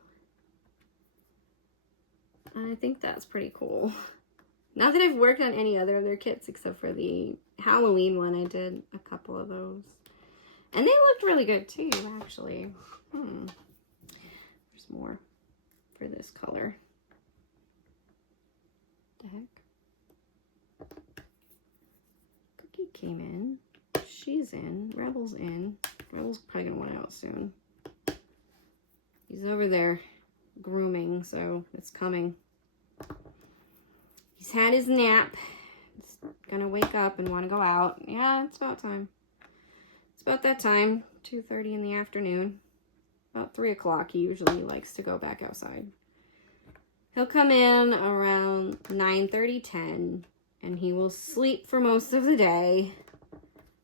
And I think that's pretty cool. Not that I've worked on any other of their kits except for the Halloween one. I did a couple of those. And they looked really good too, actually. There's more for this color. What the heck? Cookie came in. She's in. Rebel's in. Rebel's probably gonna want out soon. He's over there grooming, so it's coming. He's had his nap. He's gonna wake up and want to go out. Yeah, it's about time. It's about that time. 2:30 in the afternoon. About 3 o'clock he usually likes to go back outside. He'll come in around 9:30, 10, and he will sleep for most of the day.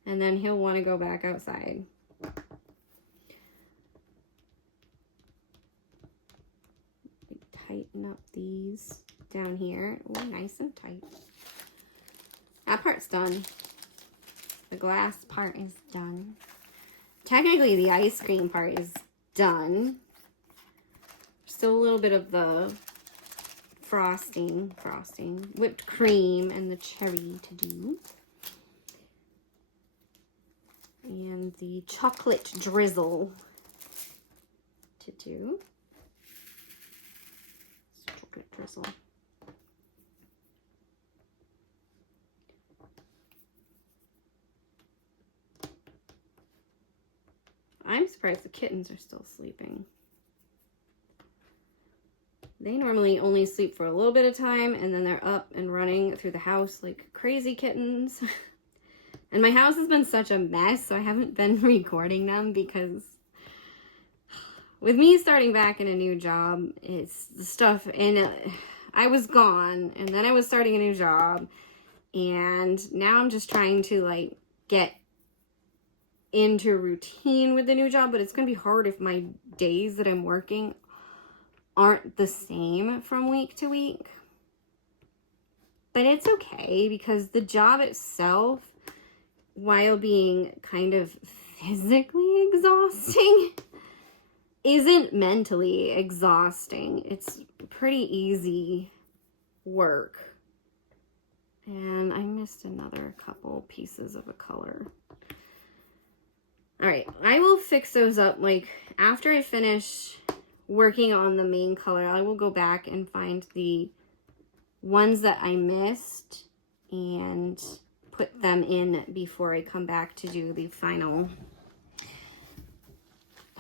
And then he'll want to go back outside. Tighten up these down here. Oh, nice and tight. That part's done. The glass part is done. Technically, the ice cream part is done. Still a little bit of the frosting, whipped cream, and the cherry to do. And the chocolate drizzle to do. Chocolate drizzle. I'm surprised the kittens are still sleeping. They normally only sleep for a little bit of time and then they're up and running through the house like crazy kittens. And my house has been such a mess, so I haven't been recording them because with me starting back in a new job, it's the stuff, and I was gone, and then I was starting a new job, and now I'm just trying to, like, get into a routine with the new job, but it's going to be hard if my days that I'm working aren't the same from week to week. But it's okay, because the job itself, while being kind of physically exhausting, isn't mentally exhausting. It's pretty easy work. And I missed another couple pieces of a color. All right, I will fix those up. Like, after I finish working on the main color, I will go back and find the ones that I missed and put them in before I come back to do the final.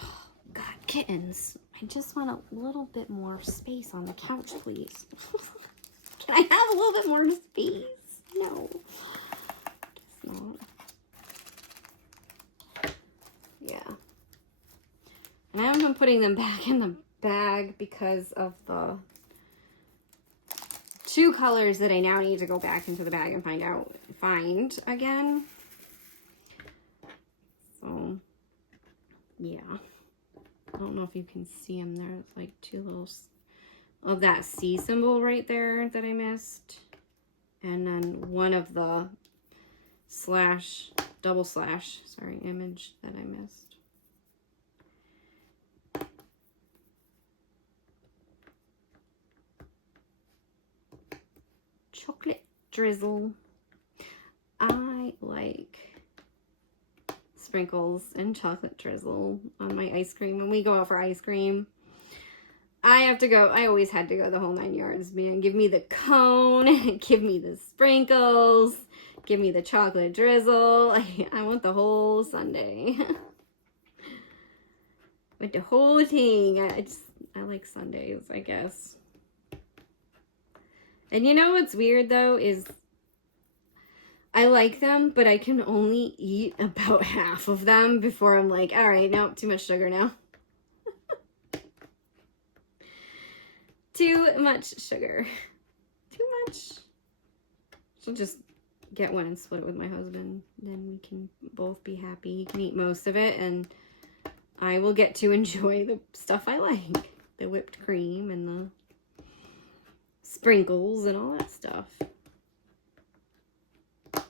Oh, God, kittens. I just want a little bit more space on the couch, please. Can I have a little bit more space? No. Guess not. Yeah. And I haven't been putting them back in the bag because of the 2 colors that I now need to go back into the bag and find again. So, yeah. I don't know if you can see them. There's like 2 little of that C symbol right there that I missed. And then one of the double slash, image that I missed. Chocolate drizzle. I like sprinkles and chocolate drizzle on my ice cream. When we go out for ice cream, I always had to go the whole 9 yards, man. Give me the cone, give me the sprinkles, give me the chocolate drizzle. I want the whole sundae. With the whole thing. I like sundaes, I guess. And you know what's weird though is I like them, but I can only eat about half of them before I'm like, all right, no, too much sugar now. Too much sugar. Too much. So just get one and split it with my husband. Then we can both be happy. He can eat most of it and I will get to enjoy the stuff I like. The whipped cream and the sprinkles and all that stuff. So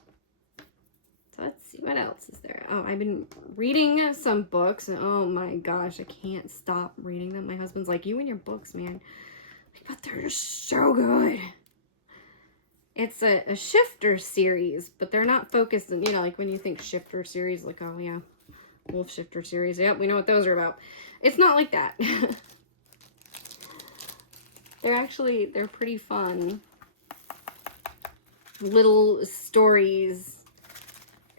let's see, what else is there? Oh, I've been reading some books and oh my gosh, I can't stop reading them. My husband's like, you and your books, man. But they're just so good. It's a shifter series, but they're not focused on, like when you think shifter series, like, oh yeah, wolf shifter series. Yep, we know what those are about. It's not like that. They're pretty fun. Little stories.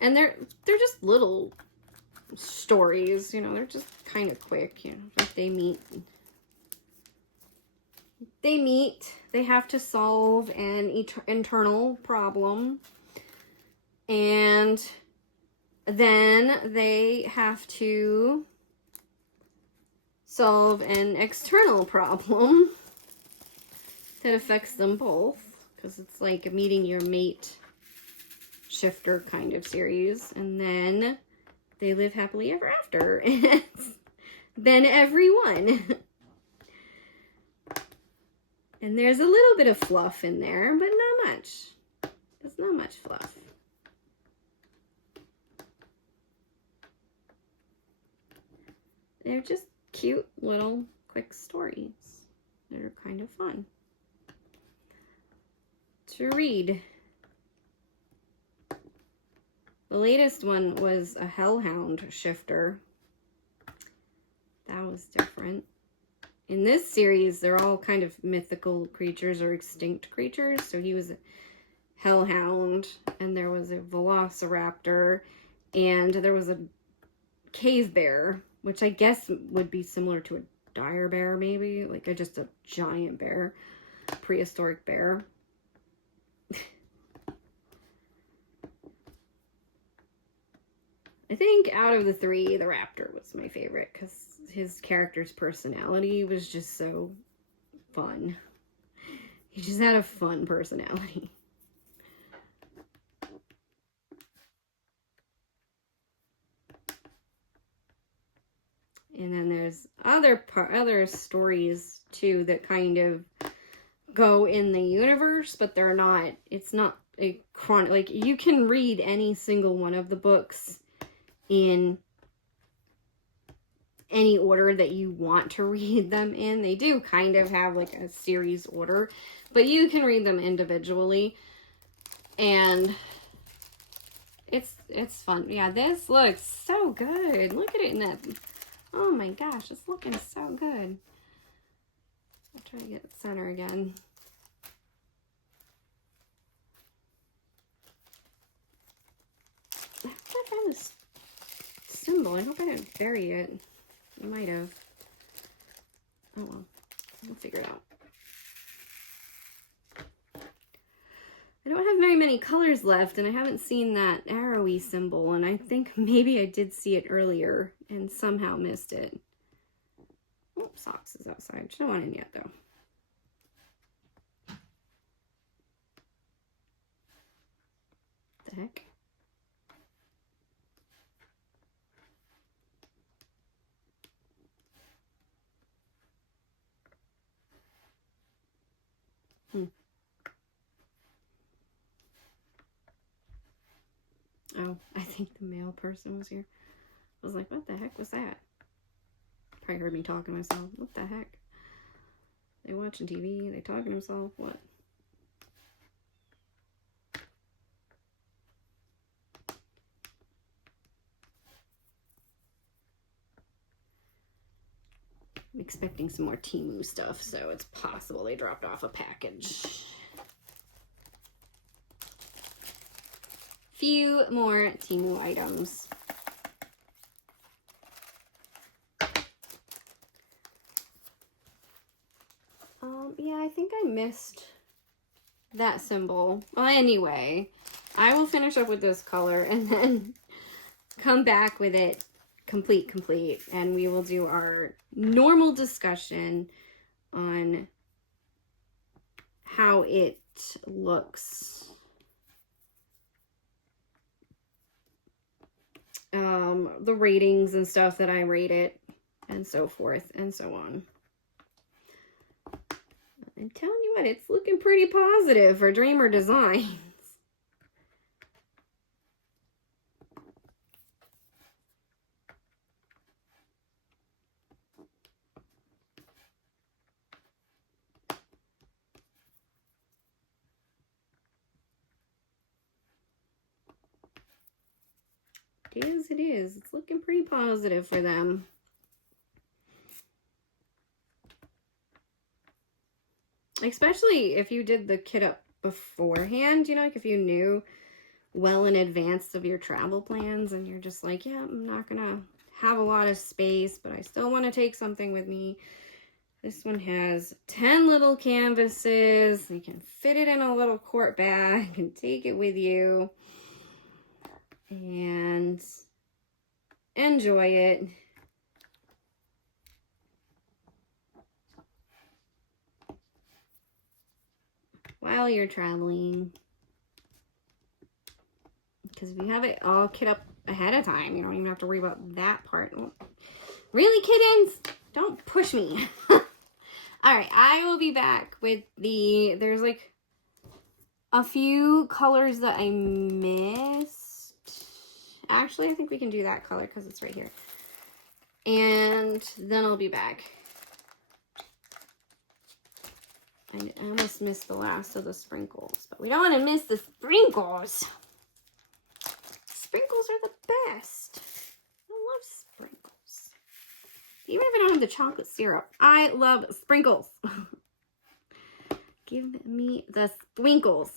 And they're just little stories, they're just kind of quick, like they meet, they have to solve an internal problem, and then they have to solve an external problem that affects them both, because it's like a meeting your mate shifter kind of series, and then they live happily ever after, and it's been everyone. And there's a little bit of fluff in there, but not much. There's not much fluff. They're just cute little quick stories that are kind of fun to read. The latest one was a hellhound shifter. That was different. In this series, they're all kind of mythical creatures or extinct creatures. So he was a hellhound, and there was a velociraptor, and there was a cave bear, which I guess would be similar to a dire bear, maybe. Like just a giant bear, prehistoric bear. I think out of the 3, the raptor was my favorite because his character's personality was just so fun. He just had a fun personality. And then there's other stories too that kind of go in the universe, but they're not. It's not a chronic. Like you can read any single one of the books in any order that you want to read them in. They do kind of have like a series order, but you can read them individually, and it's fun. Yeah, this looks so good. Look at it in that. Oh my gosh, it's looking so good. I'll try to get it center again. this symbol. I hope I didn't bury it. I might have. Oh well, we'll figure it out. I don't have very many colors left, and I haven't seen that arrowy symbol, and I think maybe I did see it earlier and somehow missed it. Oh, socks is outside. She don't want in yet, though. The heck? Oh, I think the male person was here. I was like, what the heck was that? Probably heard me talking to myself. What the heck? They watching TV? They talking to themselves? What? I'm expecting some more Temu stuff, so it's possible they dropped off a package. Few more Temu items. Yeah, I think I missed that symbol. Well, anyway, I will finish up with this color and then come back with it complete, and we will do our normal discussion on how it looks. The ratings and stuff that I rate it, and so forth and so on. I'm telling you what, it's looking pretty positive for Dreamer Designs. It is. It's looking pretty positive for them. Especially if you did the kit up beforehand, you know, like if you knew well in advance of your travel plans and you're just like, yeah, I'm not gonna have a lot of space, but I still want to take something with me. This one has 10 little canvases. You can fit it in a little quart bag and take it with you and enjoy it. While you're traveling. Because if you have it all kit up ahead of time, you don't even have to worry about that part. Really, kittens? Don't push me. Alright, I will be back with there's like a few colors that I missed. Actually, I think we can do that color because it's right here. And then I'll be back. I almost missed the last of the sprinkles, but we don't want to miss the sprinkles. Sprinkles are the best. I love sprinkles. Even if I don't have the chocolate syrup, I love sprinkles. Give me the sprinkles.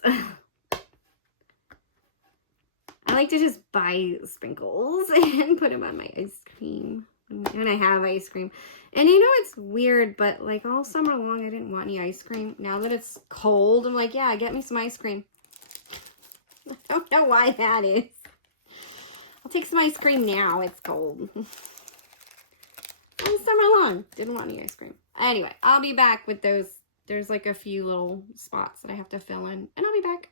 I like to just buy sprinkles and put them on my ice cream when I have ice cream. And you know, it's weird, but like all summer long, I didn't want any ice cream. Now that it's cold, I'm like, yeah, get me some ice cream. I don't know why that is. I'll take some ice cream now. It's cold. All summer long, didn't want any ice cream. Anyway, I'll be back with those. There's like a few little spots that I have to fill in, and I'll be back.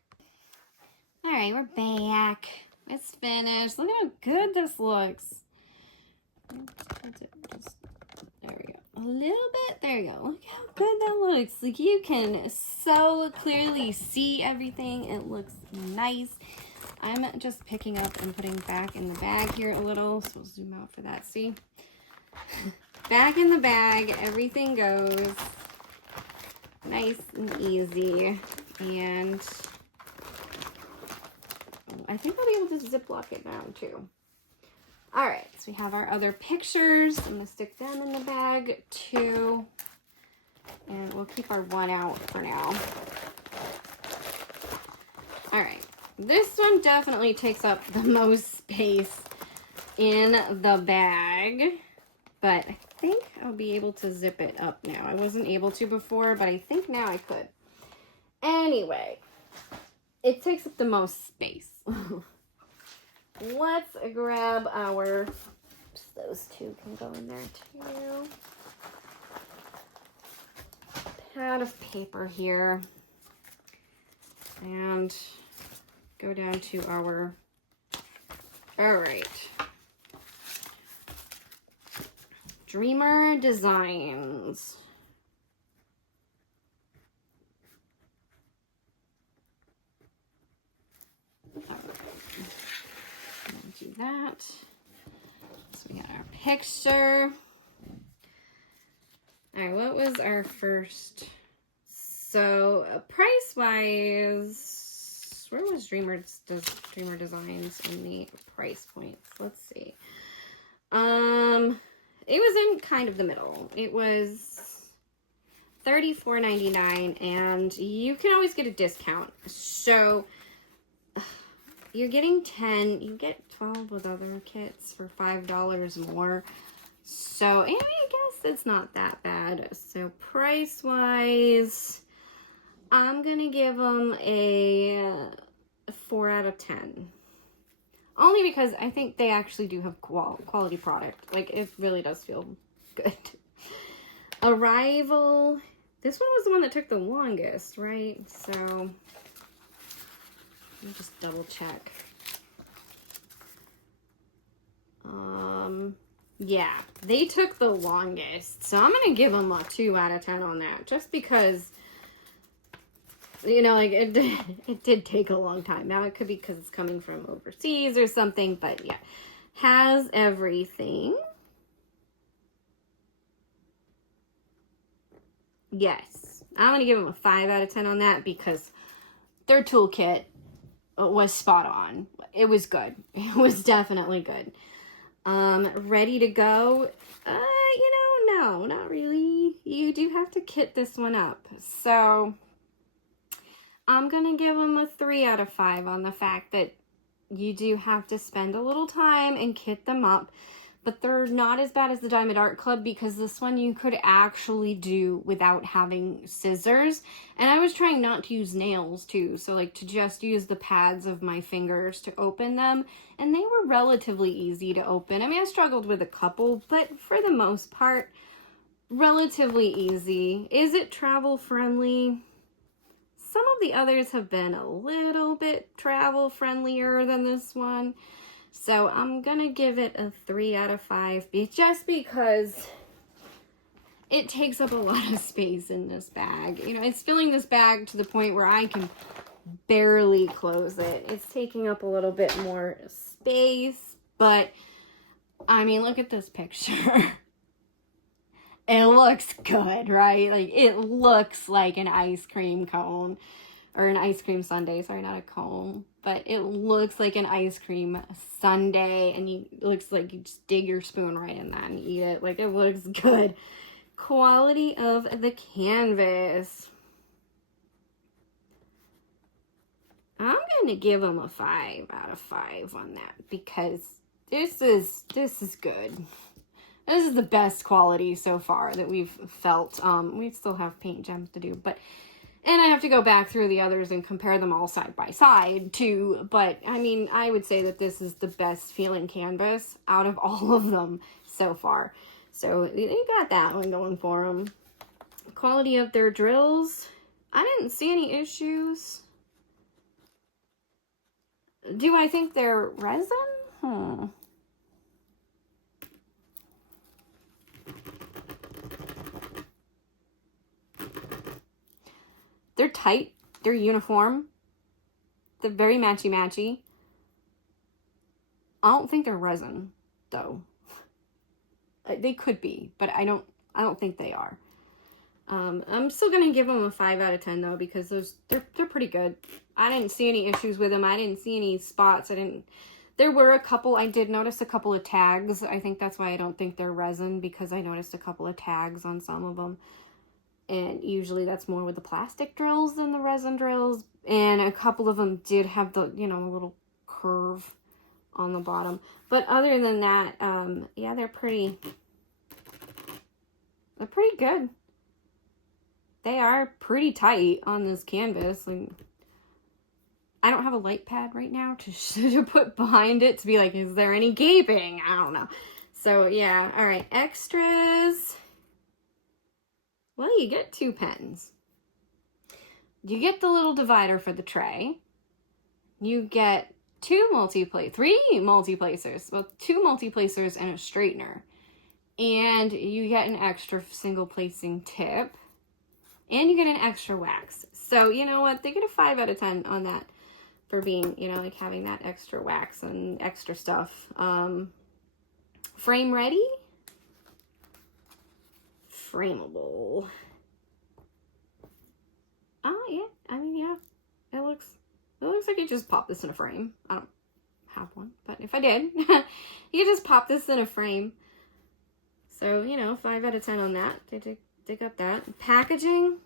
All right, we're back. It's finished. Look how good this looks. There we go. A little bit. There you go. Look how good that looks. Like you can so clearly see everything. It looks nice. I'm just picking up and putting back in the bag here a little. So we'll zoom out for that. See? Back in the bag. Everything goes nice and easy. And I think I'll be able to Ziploc it down too. All right, so we have our other pictures. I'm gonna stick them in the bag too. And we'll keep our one out for now. All right, this one definitely takes up the most space. in the bag, but I think I'll be able to zip it up now. I wasn't able to before, but I think now I could. Anyway, it takes up the most space. Let's grab our, oops, those two can go in there too. Pad of paper here. And go down to our, all right. Dreamer Designs. Do that. So we got our picture. All right, what was our first? So price wise, where was Dreamer Designs in the price points? Let's see. It was in kind of the middle. It was $34.99, and you can always get a discount. So you're getting 10, you get 12 with other kits for $5 more. So, I guess it's not that bad. So, price-wise, I'm going to give them a 4 out of 10. Only because I think they actually do have quality product. Like, it really does feel good. Arrival. This one was the one that took the longest, right? So, let me just double check. Yeah, they took the longest. So I'm going to give them a 2 out of 10 on that. Just because, you know, like, it did take a long time. Now, it could be because it's coming from overseas or something. But, yeah, has everything. Yes, I'm going to give them a 5 out of 10 on that because their toolkit was spot on. It was good. It was definitely good. Ready to go? No, not really. You do have to kit this one up. So, I'm going to give them a 3 out of 5 on the fact that you do have to spend a little time and kit them up. But they're not as bad as the Diamond Art Club because this one you could actually do without having scissors. And I was trying not to use nails too. So like to just use the pads of my fingers to open them. And they were relatively easy to open. I mean, I struggled with a couple, but for the most part, relatively easy. Is it travel friendly? Some of the others have been a little bit travel friendlier than this one. So I'm going to give it a 3 out of 5 just because it takes up a lot of space in this bag. You know, it's filling this bag to the point where I can barely close it. It's taking up a little bit more space, but I mean, look at this picture. It looks good, right? Like, it looks like an ice cream cone. Or an ice cream sundae. Sorry, not a cone. But it looks like an ice cream sundae. And it looks like you just dig your spoon right in that and eat it. Like, it looks good. Quality of the canvas. I'm going to give them a 5 out of 5 on that. Because this is good. This is the best quality so far that we've felt. We still have paint gems to do. And I have to go back through the others and compare them all side by side, too. But, I mean, I would say that this is the best feeling canvas out of all of them so far. So, they got that one going for them. Quality of their drills. I didn't see any issues. Do I think they're resin? They're tight. They're uniform. They're very matchy-matchy. I don't think they're resin, though. They could be, but I don't think they are. I'm still gonna give them a 5 out of 10 though, because they're pretty good. I didn't see any issues with them. I didn't see any spots. There were a couple. I did notice a couple of tags. I think that's why I don't think they're resin, because I noticed a couple of tags on some of them. And usually that's more with the plastic drills than the resin drills. And a couple of them did have the, little curve on the bottom. But other than that, yeah, they're pretty good. They are pretty tight on this canvas. Like, I don't have a light pad right now to put behind it to be like, is there any gaping? I don't know. So yeah, all right, extras. Well, you get 2 pens. You get the little divider for the tray. You get 3 multi-placers. Well, 2 multi-placers and a straightener. And you get an extra single placing tip. And you get an extra wax. So, you know what? They get a 5 out of 10 on that for being, you know, like having that extra wax and extra stuff. Frame ready. Frameable. Yeah. I mean, yeah. It looks like you just pop this in a frame. I don't have one, but if I did, you just pop this in a frame. So, you know, 5 out of 10 on that. They got that. Packaging.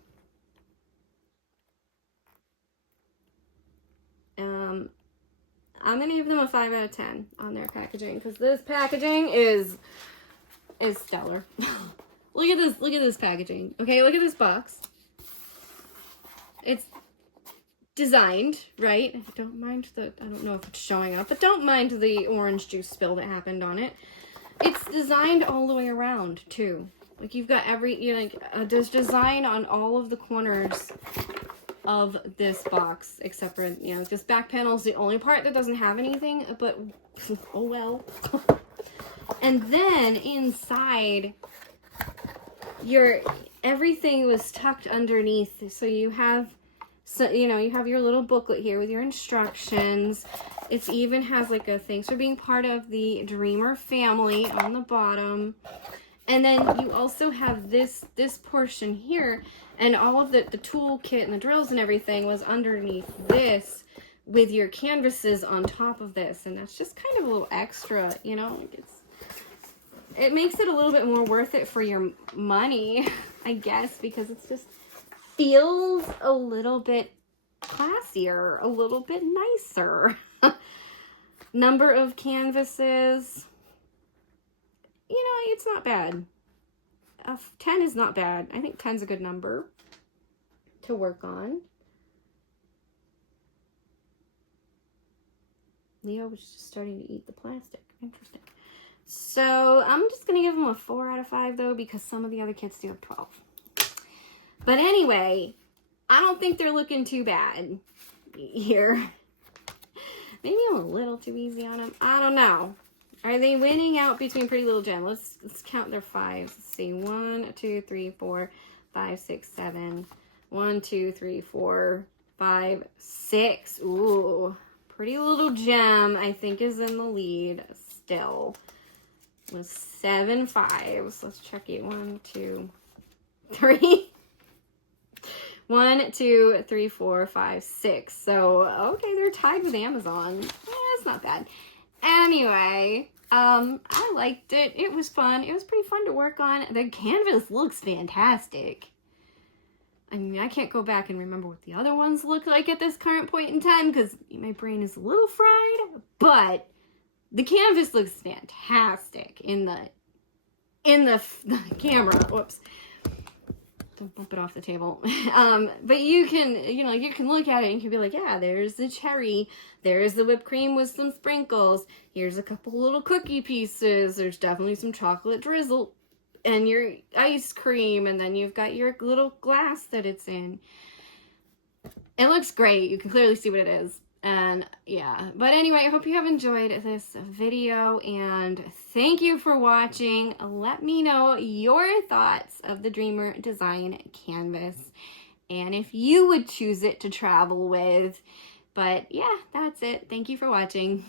I'm gonna give them a 5 out of 10 on their packaging because this packaging is stellar. Look at this packaging. Okay, look at this box. It's designed, right? I don't know if it's showing up, but don't mind the orange juice spill that happened on it. It's designed all the way around too. Like you've got there's design on all of the corners of this box, except for, you know, this back panel is the only part that doesn't have anything, but oh well. And then inside, everything was tucked underneath, so you have your little booklet here with your instructions. It even has like a thanks for being part of the Dreamer family on the bottom. And then you also have this portion here, and all of the tool kit and the drills and everything was underneath this with your canvases on top of this. And that's just kind of a little extra, you know, like it makes it a little bit more worth it for your money, I guess, because it's just feels a little bit classier, a little bit nicer. Number of canvases, you know, it's not bad. 10 is not bad. I think 10's a good number to work on. Leo was just starting to eat the plastic. Interesting. So I'm just going to give them a 4 out of 5 though, because some of the other kids do have 12. But anyway, I don't think they're looking too bad here. Maybe I'm a little too easy on them. I don't know. Are they winning out between Pretty Little Gem? Let's count their 5s. Let's see. 1, 2, 3, 4, 5, 6, 7. 1, 2, 3, 4, 5, 6. Ooh. Pretty Little Gem, I think, is in the lead still. With 7 5s. Let's check it. 1, 2, 3. 1, 2, 3, 4, 5, 6. So, okay, they're tied with Amazon. It's not bad. Anyway, I liked it. It was fun. It was pretty fun to work on. The canvas looks fantastic. I mean, I can't go back and remember what the other ones look like at this current point in time because my brain is a little fried, but the canvas looks fantastic in the camera. Whoops. Don't bump it off the table. But you can look at it and you can be like, yeah, there's the cherry. There's the whipped cream with some sprinkles. Here's a couple little cookie pieces. There's definitely some chocolate drizzle and your ice cream. And then you've got your little glass that it's in. It looks great. You can clearly see what it is. And yeah, but anyway, I hope you have enjoyed this video and thank you for watching. Let me know your thoughts of the Dreamer Design Canvas and if you would choose it to travel with. But yeah, that's it. Thank you for watching.